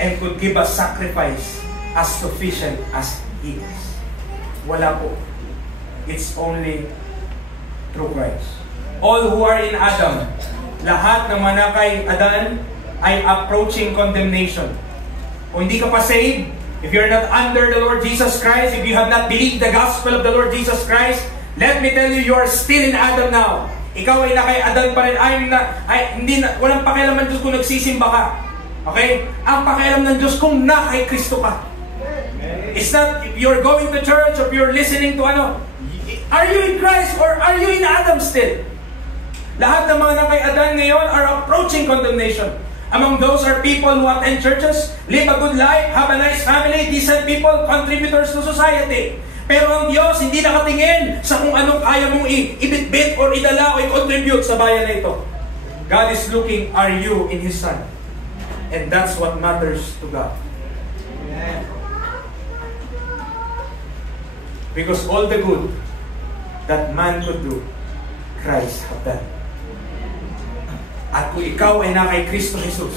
and could give a sacrifice as sufficient as He is. Wala po. It's only through Christ. All who are in Adam, lahat ng manakay Adan ay approaching condemnation. Kung hindi ka pa saved, if you're not under the Lord Jesus Christ, if you have not believed the gospel of the Lord Jesus Christ, let me tell you, you are still in Adam now. Ikaw ay nakay Adan pa rin. Walang pakialam ng Diyos kung nagsisimba ka. Okay? Ang pakialam ng Diyos kung nakay Kristo ka. It's not if you're going to church or if you're listening to are you in Christ or are you in Adam still? Lahat ng mga nakay Adan ngayon are approaching condemnation. Among those are people who attend churches, live a good life, have a nice family, decent people, contributors to society. Pero ang Diyos hindi nakatingin sa kung anong kaya mong ibitbit or idala o i-contribute sa bayan na ito. God is looking, are you in His Son? And that's what matters to God. Amen. Because all the good that man could do, Christ have done. At kung ikaw ay na kay Kristo Jesus,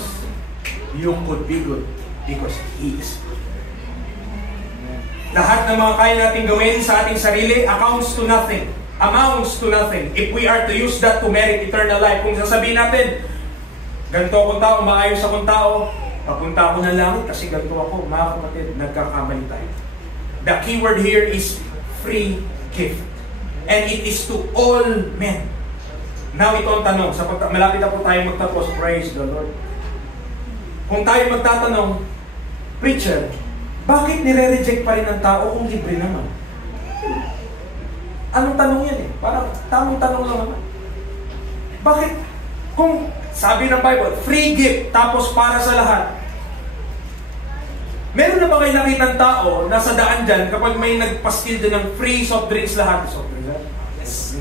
you could be good because He is good. Lahat ng mga kaya natin gawin sa ating sarili amounts to nothing if we are to use that to merit eternal life. Kung sasabihin natin, ganito akong tao, maayos akong tao, papunta ako ng langit kasi ganito ako, mga kapatid, nagkakamali tayo. The key word here is free gift. And it is to all men. Now, ito ang tanong. Malapit na po tayo magtapos. Praise the Lord. Kung tayo magtatanong, preacher, bakit nire-reject pa rin ng tao kung libre naman? Anong tanong yan eh? Parang tamang tanong lang naman. Bakit? Kung sabi ng Bible, free gift, tapos para sa lahat. Meron na ba kayo nakitang tao na sa daan dyan kapag may nagpastil dyan ng free soft drinks lahat? Soft drinks lahat? Yes.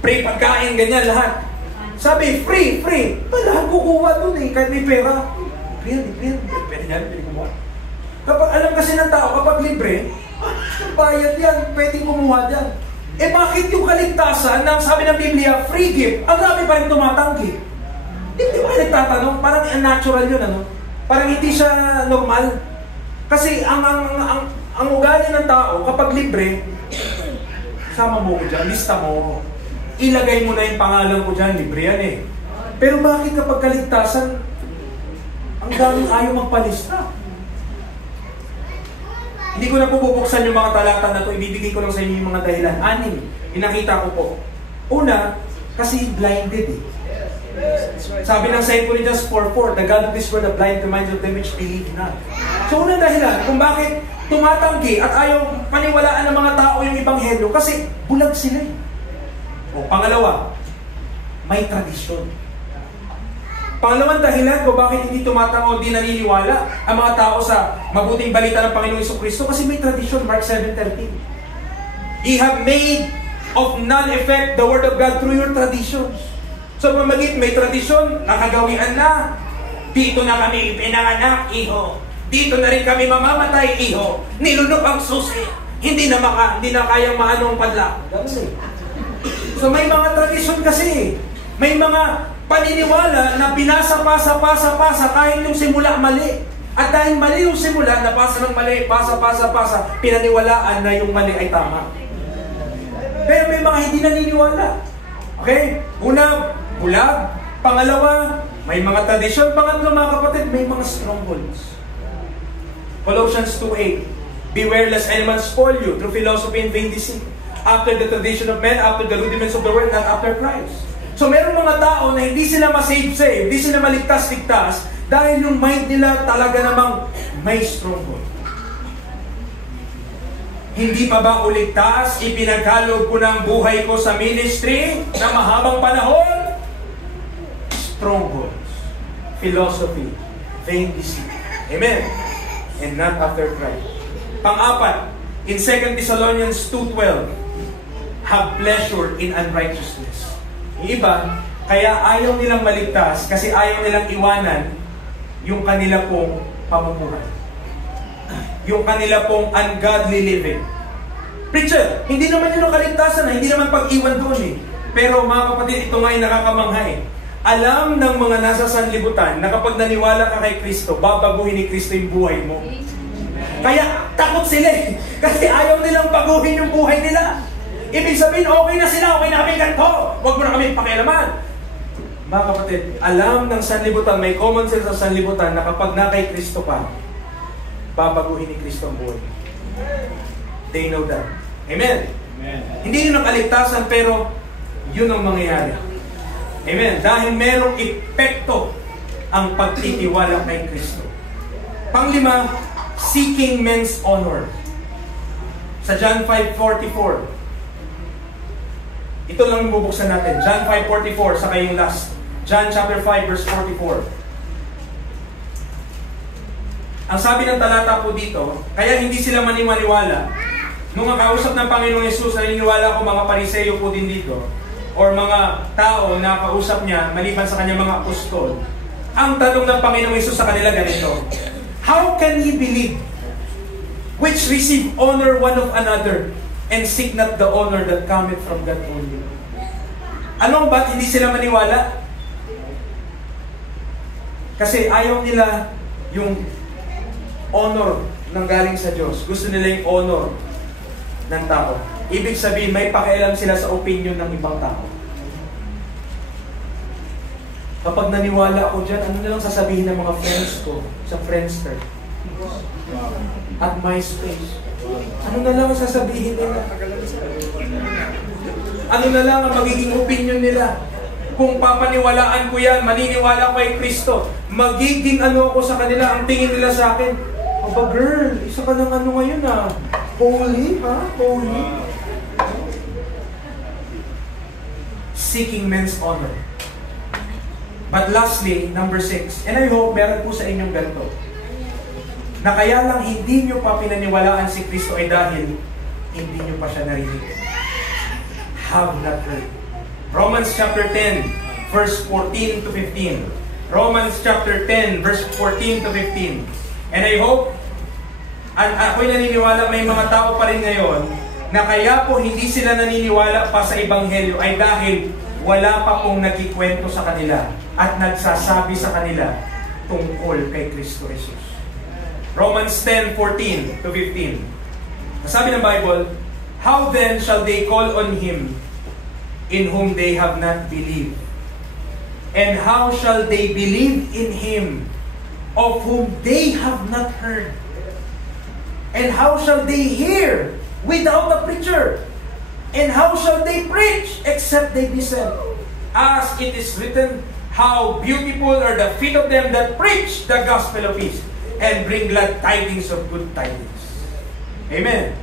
Free pagkain, ganyan lahat. Sabi, free. Lahat kukuha dun eh, kahit may pera. Pwede yan, pwede kumuha. Kapag alam kasi ng tao, kapag libre, bayad yan, pwede kumuha dyan. Eh bakit yung kaligtasan na sabi ng Biblia, free gift, ang dami pa rin tumatanggi? Hindi ba nagtatanong? Parang unnatural yun, Parang hindi siya normal. Kasi ang ugali ng tao, kapag libre, sama mo ko dyan, lista mo, ilagay mo na yung pangalan ko dyan, libre yan eh. Pero bakit kapag kaligtasan, ang daming ayaw magpalista? Hindi ko na po bubuksan yung mga talata na to, ibibigay ko lang sa inyo yung mga dahilan. 6, pinakita ko po. Una, kasi blinded eh. Sabi ng 2 Corinthians 4:4, the God of this world, the blind reminds of them which believe not. So unang dahilan kung bakit tumatanggi at ayaw paniwalaan ng mga tao yung ebanghelyo, kasi bulag sila eh. O pangalawa, may tradisyon. Pangalawang dahilan kung bakit hindi tumatang o di naniniwala ang mga tao sa mabuting balita ng Panginoong Jesucristo, kasi may tradisyon. Mark 7:13. Ye have made of none effect the word of God through your traditions. So pamagit may tradisyon, nakagawian na, Dito na kami pinanganak, iho. Dito na rin kami mamamatay, iho. Nilunok ang susi. Hindi na kayang maano ang padla. So may mga tradisyon kasi. May mga paniniwala na pinasa-pasa kahit yung simula mali. At dahil mali yung simula, napasa ng mali, pasa, pinaniwalaan na yung mali ay tama. Pero may mga hindi naniniwala. Okay? Una, bulag. Pangalawa, may mga tradisyon. Pangatlo, mga kapatid, may mga strongholds. Colossians 2:8. Beware lest anyone spoil you through philosophy and vain deceit, after the tradition of men, after the rudiments of the world, not after Christ. So meron mga tao na hindi sila masave, hindi sila maligtas-ligtas, dahil yung mind nila talaga namang may stronghold. Hindi pa ba uligtas, ipinagkaloob ko ng buhay ko sa ministry na mahabang panahon? Strongholds, philosophy, vain deceit. Amen. And not after Christ. Pang-apat, in 2 Thessalonians 2:12, have pleasure in unrighteousness. Yung iba, kaya ayaw nilang maligtas kasi ayaw nilang iwanan yung kanila pong pamumuhay. Yung kanila pong ungodly living. Preacher, hindi naman yun ang kaligtasan, hindi naman pag-iwan doon eh. Pero mga kapatid, ito nga ay nakakamangha eh. Alam ng mga nasa sanlibutan na kapag naniwala ka kay Kristo, babaguhin ni Kristo yung buhay mo. Kaya takot sila eh. Kasi ayaw nilang baguhin yung buhay nila. Ibig sabihin, okay na sila, okay na kami ganito. Huwag mo na kami pakialaman. Mga kapatid, alam ng sanlibutan, may common sense sa sanlibutan na kapag na kay Kristo ka, babaguhin ni Kristo ang buhay. They know that. Amen. Amen. Hindi yun ang kaligtasan, pero yun ang mangyayari. Amen. Dahil merong epekto ang pagtitiwala kay Kristo. Panglima, seeking men's honor. Sa John 5:44. Ito lang yung bubuksan natin. John 5:44, saka yung last. John chapter 5 verse 44. Ang sabi ng talata po dito, kaya hindi sila maniwala. Nung kausap ng Panginoong Yesus, naniniwala ko mga Pariseyo po din dito, or mga tao na kausap niya, maliban sa kanyang mga apostol. Ang tanong ng Panginoong Yesus sa kanila ganito, how can ye believe, which receive honor one of another, and seek not the honor that cometh from God only? Anong ba't hindi sila maniwala? Kasi ayaw nila yung honor ng galing sa Diyos. Gusto nila yung honor ng tao. Ibig sabihin, may pakialam sila sa opinion ng ibang tao. Kapag naniwala ako dyan, ano na lang sasabihin ng mga friends ko sa Friendster at MySpace? Ano na lang sasabihin nila? Ano na lang ang magiging opinion nila? Kung papaniwalaan ko yan, maniniwala ko kay Kristo, magiging ano ako sa kanila, ang tingin nila sa akin, aba girl, isa ka ng ano ngayon ah, holy ha? Holy? Seeking men's honor. But lastly, number 6, and I hope meron po sa inyong ganito, na kaya lang hindi nyo pa pinaniwalaan si Kristo ay dahil hindi nyo pa siya narinig. Have not heard. Romans chapter 10, verse 14 to 15. Romans chapter 10, verse 14 to 15. And I hope, at ako'y naniniwala may mga tao pa rin ngayon na kaya po hindi sila naniniwala pa sa Ebanghelyo ay dahil wala pa pong nagkikwento sa kanila at nagsasabi sa kanila tungkol kay Kristo Jesus. Romans 10:14 to 15. Sabi ng Bible, how then shall they call on Him in whom they have not believed? And how shall they believe in Him of whom they have not heard? And how shall they hear without a preacher? And how shall they preach except they be sent? As it is written, how beautiful are the feet of them that preach the gospel of peace and bring glad tidings of good tidings. Amen.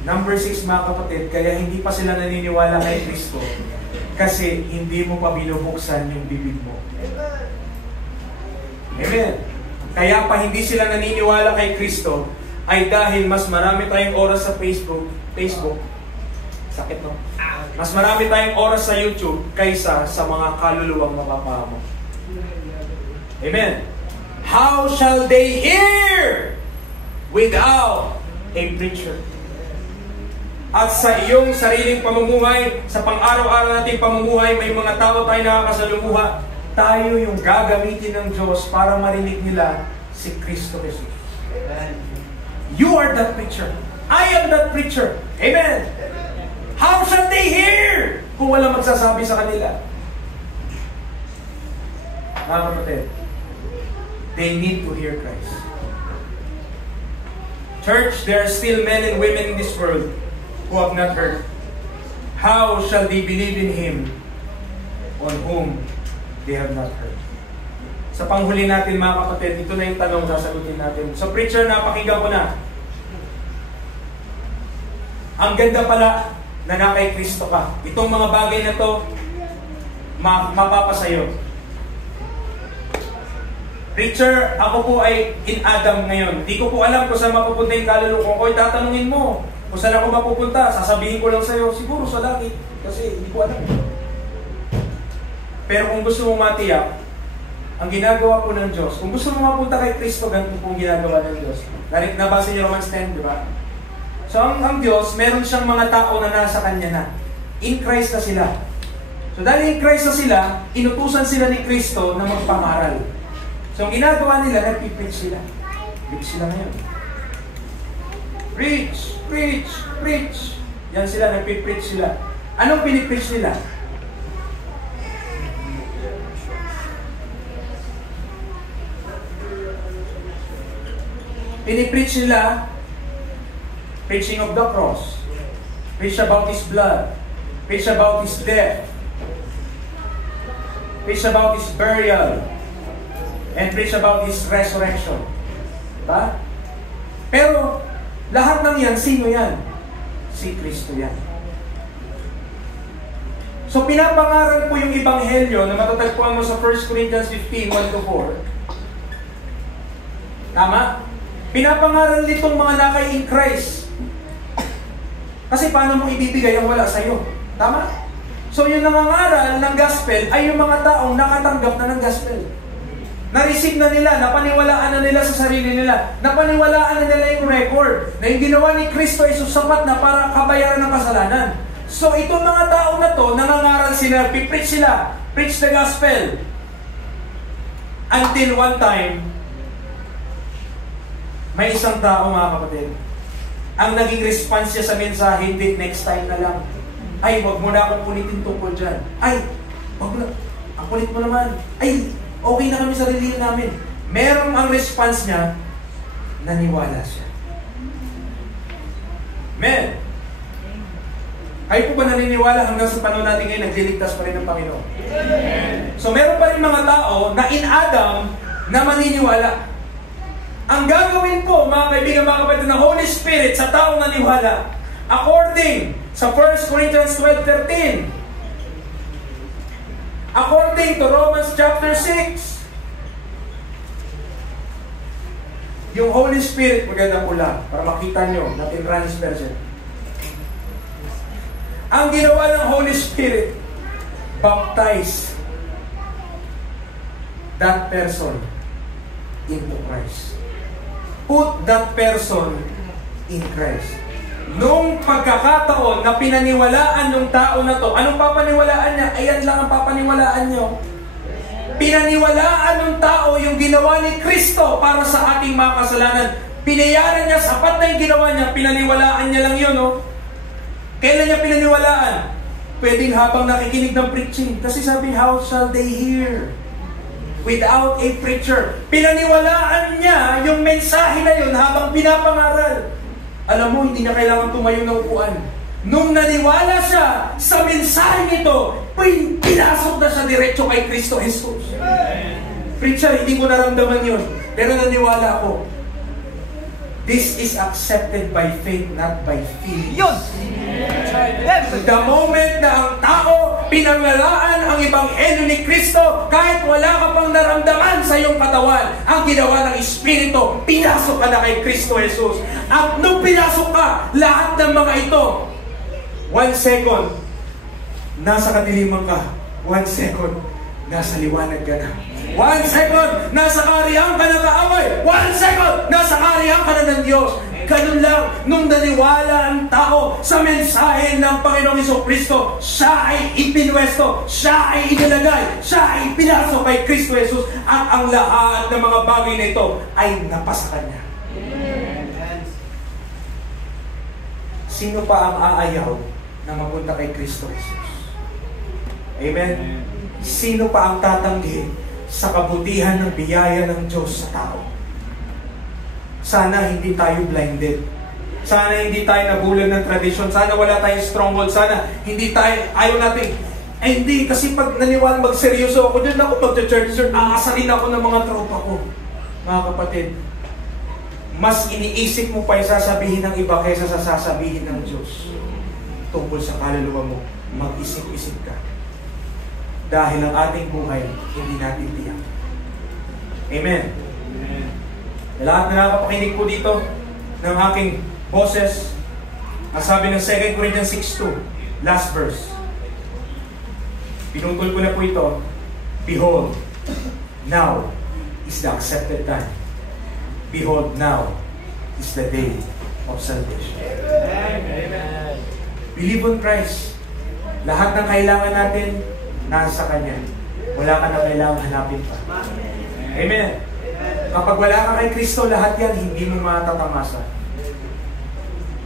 Number 6, mga kapatid, kaya hindi pa sila naniniwala kay Kristo kasi hindi mo pa binubuksan yung bibig mo. Amen. Kaya pa hindi sila naniniwala kay Kristo ay dahil mas marami tayong oras sa Facebook, sakit no? Mas marami tayong oras sa YouTube kaysa sa mga kaluluwang mapapahamo. Amen. How shall they hear without a preacher? At sa iyong sariling pamumuhay, sa pang-araw-araw nating pamumuhay, may mga tao tayo nakakasalumuha. Tayo yung gagamitin ng Diyos para marinig nila si Kristo Jesus. You are that preacher. I am that preacher. Amen. How shall they hear kung wala magsasabi sa kanila? Mga kapatid, they need to hear Christ. Church, there are still men and women in this world who have not heard. How shall they believe in Him on whom they have not heard? Sa panghuli natin mga kapatid, ito na yung tanong sasagutin natin. So preacher, napakinggan ko na. Ang ganda pala na nakay Kristo ka. Itong mga bagay na to, mapapasayo. Preacher, ako po ay in Adam ngayon. Di ko po alam kung saan mapupunta yung kaluluwa ko. Tatanungin mo kung saan ako mapupunta. Sasabihin ko lang sa'yo, siguro sa langit. Kasi hindi ko alam. Pero kung gusto mong matiyak, ang ginagawa po ng Diyos, kung gusto mong mapunta kay Kristo, ganito po ang ginagawa ng Diyos. Nabasa niyo Romans 10, di ba? So ang Diyos, meron siyang mga tao na nasa Kanya na. In Christ na sila. So dahil in Christ na sila, inutusan sila ni Kristo na magpangaral. So ang ginagawa nila, nagpipreach sila. Preach sila ngayon. Preach, preach, preach. Yan sila, nagpipreach sila. Anong pinipreach nila? Pinipreach nila preaching of the cross. Preach about His blood. Preach about His death. Preach about His burial. And preach about His resurrection. Diba? Pero, lahat ng yan, sino yan? Si Kristo yan. So, pinapangaral po yung Ebanghelyo na matatagpuan mo sa 1 Corinthians 15, 1-4. Tama? Pinapangaral nitong mga nakay in Christ. Kasi paano mo ibibigay ang wala sa'yo? Tama? So yung nangangaral ng gospel ay yung mga taong nakatanggap na ng gospel. Na-receive na nila, napaniwalaan na nila sa sarili nila, napaniwalaan na nila yung record, na yung ginawa ni Kristo ay susapat na para kabayaran ng kasalanan. So itong mga tao na to, nangangaral sila, pipreach sila, preach the gospel. Until one time, may isang tao mga kapatid, ang naging response niya sa mensahe, hindi next time na lang. Ay, wag mo na akong kulitin tungkol dyan. Ay, wag mo na. Ang kulit mo naman. Ay, okay na kami sa religion namin. Merong ang response niya, naniwala siya. Amen. Kayo po ba naniniwala hanggang sa panahon natin ngayon, nagliligtas pa rin ng Panginoon? Amen. So meron pa rin mga tao na in Adam na maniniwala. Ang gagawin po, mga kaibigan, mga kapatid, ng Holy Spirit sa taong naniwala, according sa 1 Corinthians 12:13, according to Romans chapter 6, yung Holy Spirit, magandang pula, para makita nyo, natin transfer siya. Ang ginawa ng Holy Spirit, baptize that person into Christ. Put that person in Christ. Nung pagkakataon na pinaniwalaan ng tao na to, anong papaniwalaan niya? Ayan lang ang papaniwalaan niyo. Pinaniwalaan ng tao yung ginawa ni Kristo para sa ating mga kasalanan. Pinayaran niya, sapat na yung ginawa niya, pinaniwalaan niya lang yun, no? Kailan niya pinaniwalaan? Pwedeng habang nakikinig ng preaching. Kasi sabi, how shall they hear without a preacher? Pinaniwalaan niya yung mensahe na yun habang pinapangaral. Alam mo, hindi na kailangan tumayo ng upuan. Nung naniwala siya sa mensahe nito, pinasok na siya diretso kay Kristo Jesus. Preacher, hindi ko naramdaman yun. Pero naniwala ako. This is accepted by faith, not by feelings. Yun! The moment na ang tao pinangalaan ang Ebanghelyo ni Kristo, kahit wala ka pang naramdaman sa iyong katawan, ang ginawa ng Espiritu, pinasok ka na kay Kristo Jesus. At nung pinasok ka, lahat ng mga ito, 1 second, nasa kadiliman ka. 1 second, nasa liwanag ka na. 1 second, nasa kaharian ka ng kaaway. 1 second, nasa kaharian ka na ng Diyos. Ganun lang, nung naniwala ang tao sa mensahe ng Panginoong Jesucristo, siya ay ipinwesto, siya ay inilagay, siya ay pinasok kay Kristo Jesus, at ang lahat ng mga bagay na ito ay napasa Kanya. Sino pa ang aayaw na mapunta kay Kristo Jesus? Amen? Sino pa ang tatanggi sa kabutihan ng biyaya ng Diyos sa tao? Sana hindi tayo blinded. Sana hindi tayo nabulag ng tradisyon. Sana wala tayong stronghold. Sana hindi tayo, ayaw natin, hindi, kasi pag naniwala magseryoso ako, dyan ako mag-church, aasarin ako ng mga tropa ko. Mga kapatid, mas iniisip mo pa yung sasabihin ng iba kaysa sa sasabihin ng Diyos. Tungkol sa kaluluwa mo, mag-isip-isip ka. Dahil ang ating buhay, hindi natin tiyak. Amen. Amen. Lahat na nakapakinig po dito ng aking boses, ang sabi ng 2 Corinthians 6:2, last verse. Pinutol ko na po ito. Behold, now is the accepted time. Behold, now is the day of salvation. Amen. Believe on Christ. Lahat ng kailangan natin, nasa Kanya. Wala ka na kailangan hanapin pa. Amen. Kapag wala ka kay Kristo, lahat yan hindi mo matatamasa.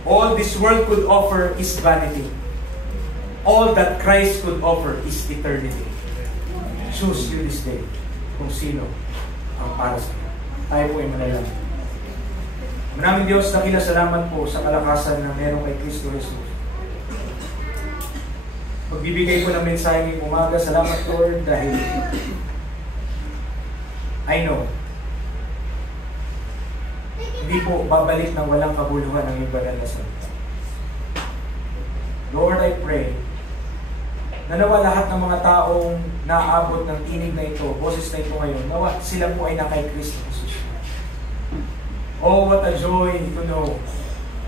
All this world could offer is vanity. All that Christ could offer is eternity. Choose you this day kung sino ang para sa iyo. Tayo po ay manalangin. Maraming Diyos, dakila salamat po sa kalakasan na meron kay Kristo Jesus. Pagbibigay ko ng mensahe ngayong umaga, salamat Lord dahil I know hindi po babalik ng walang kabuluhan ang iyong banal na salita. Lord, I pray na nawa lahat ng mga taong naaabot ng tinig na ito, boses na ito ngayon, nawa sila po ay nakay Kristo Jesus. Oh, what a joy to know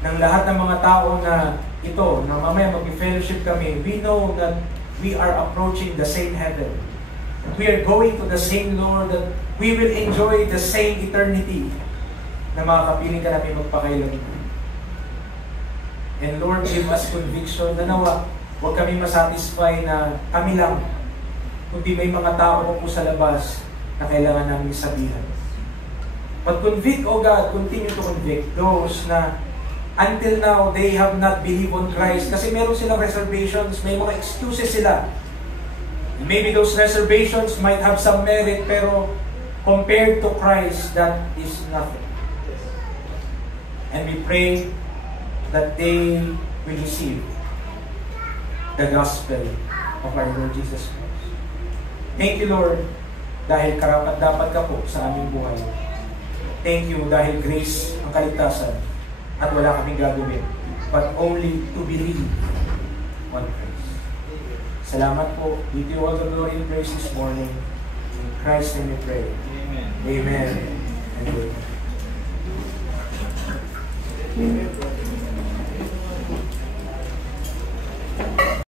ng lahat ng mga tao na ito, na mamaya mag-fellowship kami, we know that we are approaching the same heaven. We are going to the same Lord, that we will enjoy the same eternity na makakapiling ka namin magpakailan. And Lord, give us conviction na nawa, huwag kami masatisfy na kami lang, kundi may mga tao po sa labas na kailangan namin sabihan. But convict, O God, continue to convict those na until now, they have not believed on Christ kasi meron silang reservations, may mga excuses sila. Maybe those reservations might have some merit, pero compared to Christ, that is nothing. And we pray that they will receive the gospel of our Lord Jesus Christ. Thank you, Lord, dahil karapat-dapat ka po sa aming buhay. Thank you dahil grace ang kaligtasan at wala kaming gagawin, but only to believe on Christ. Salamat po. Give you all the glory and praise this morning. In Christ's name we pray. Amen. Amen. And amen.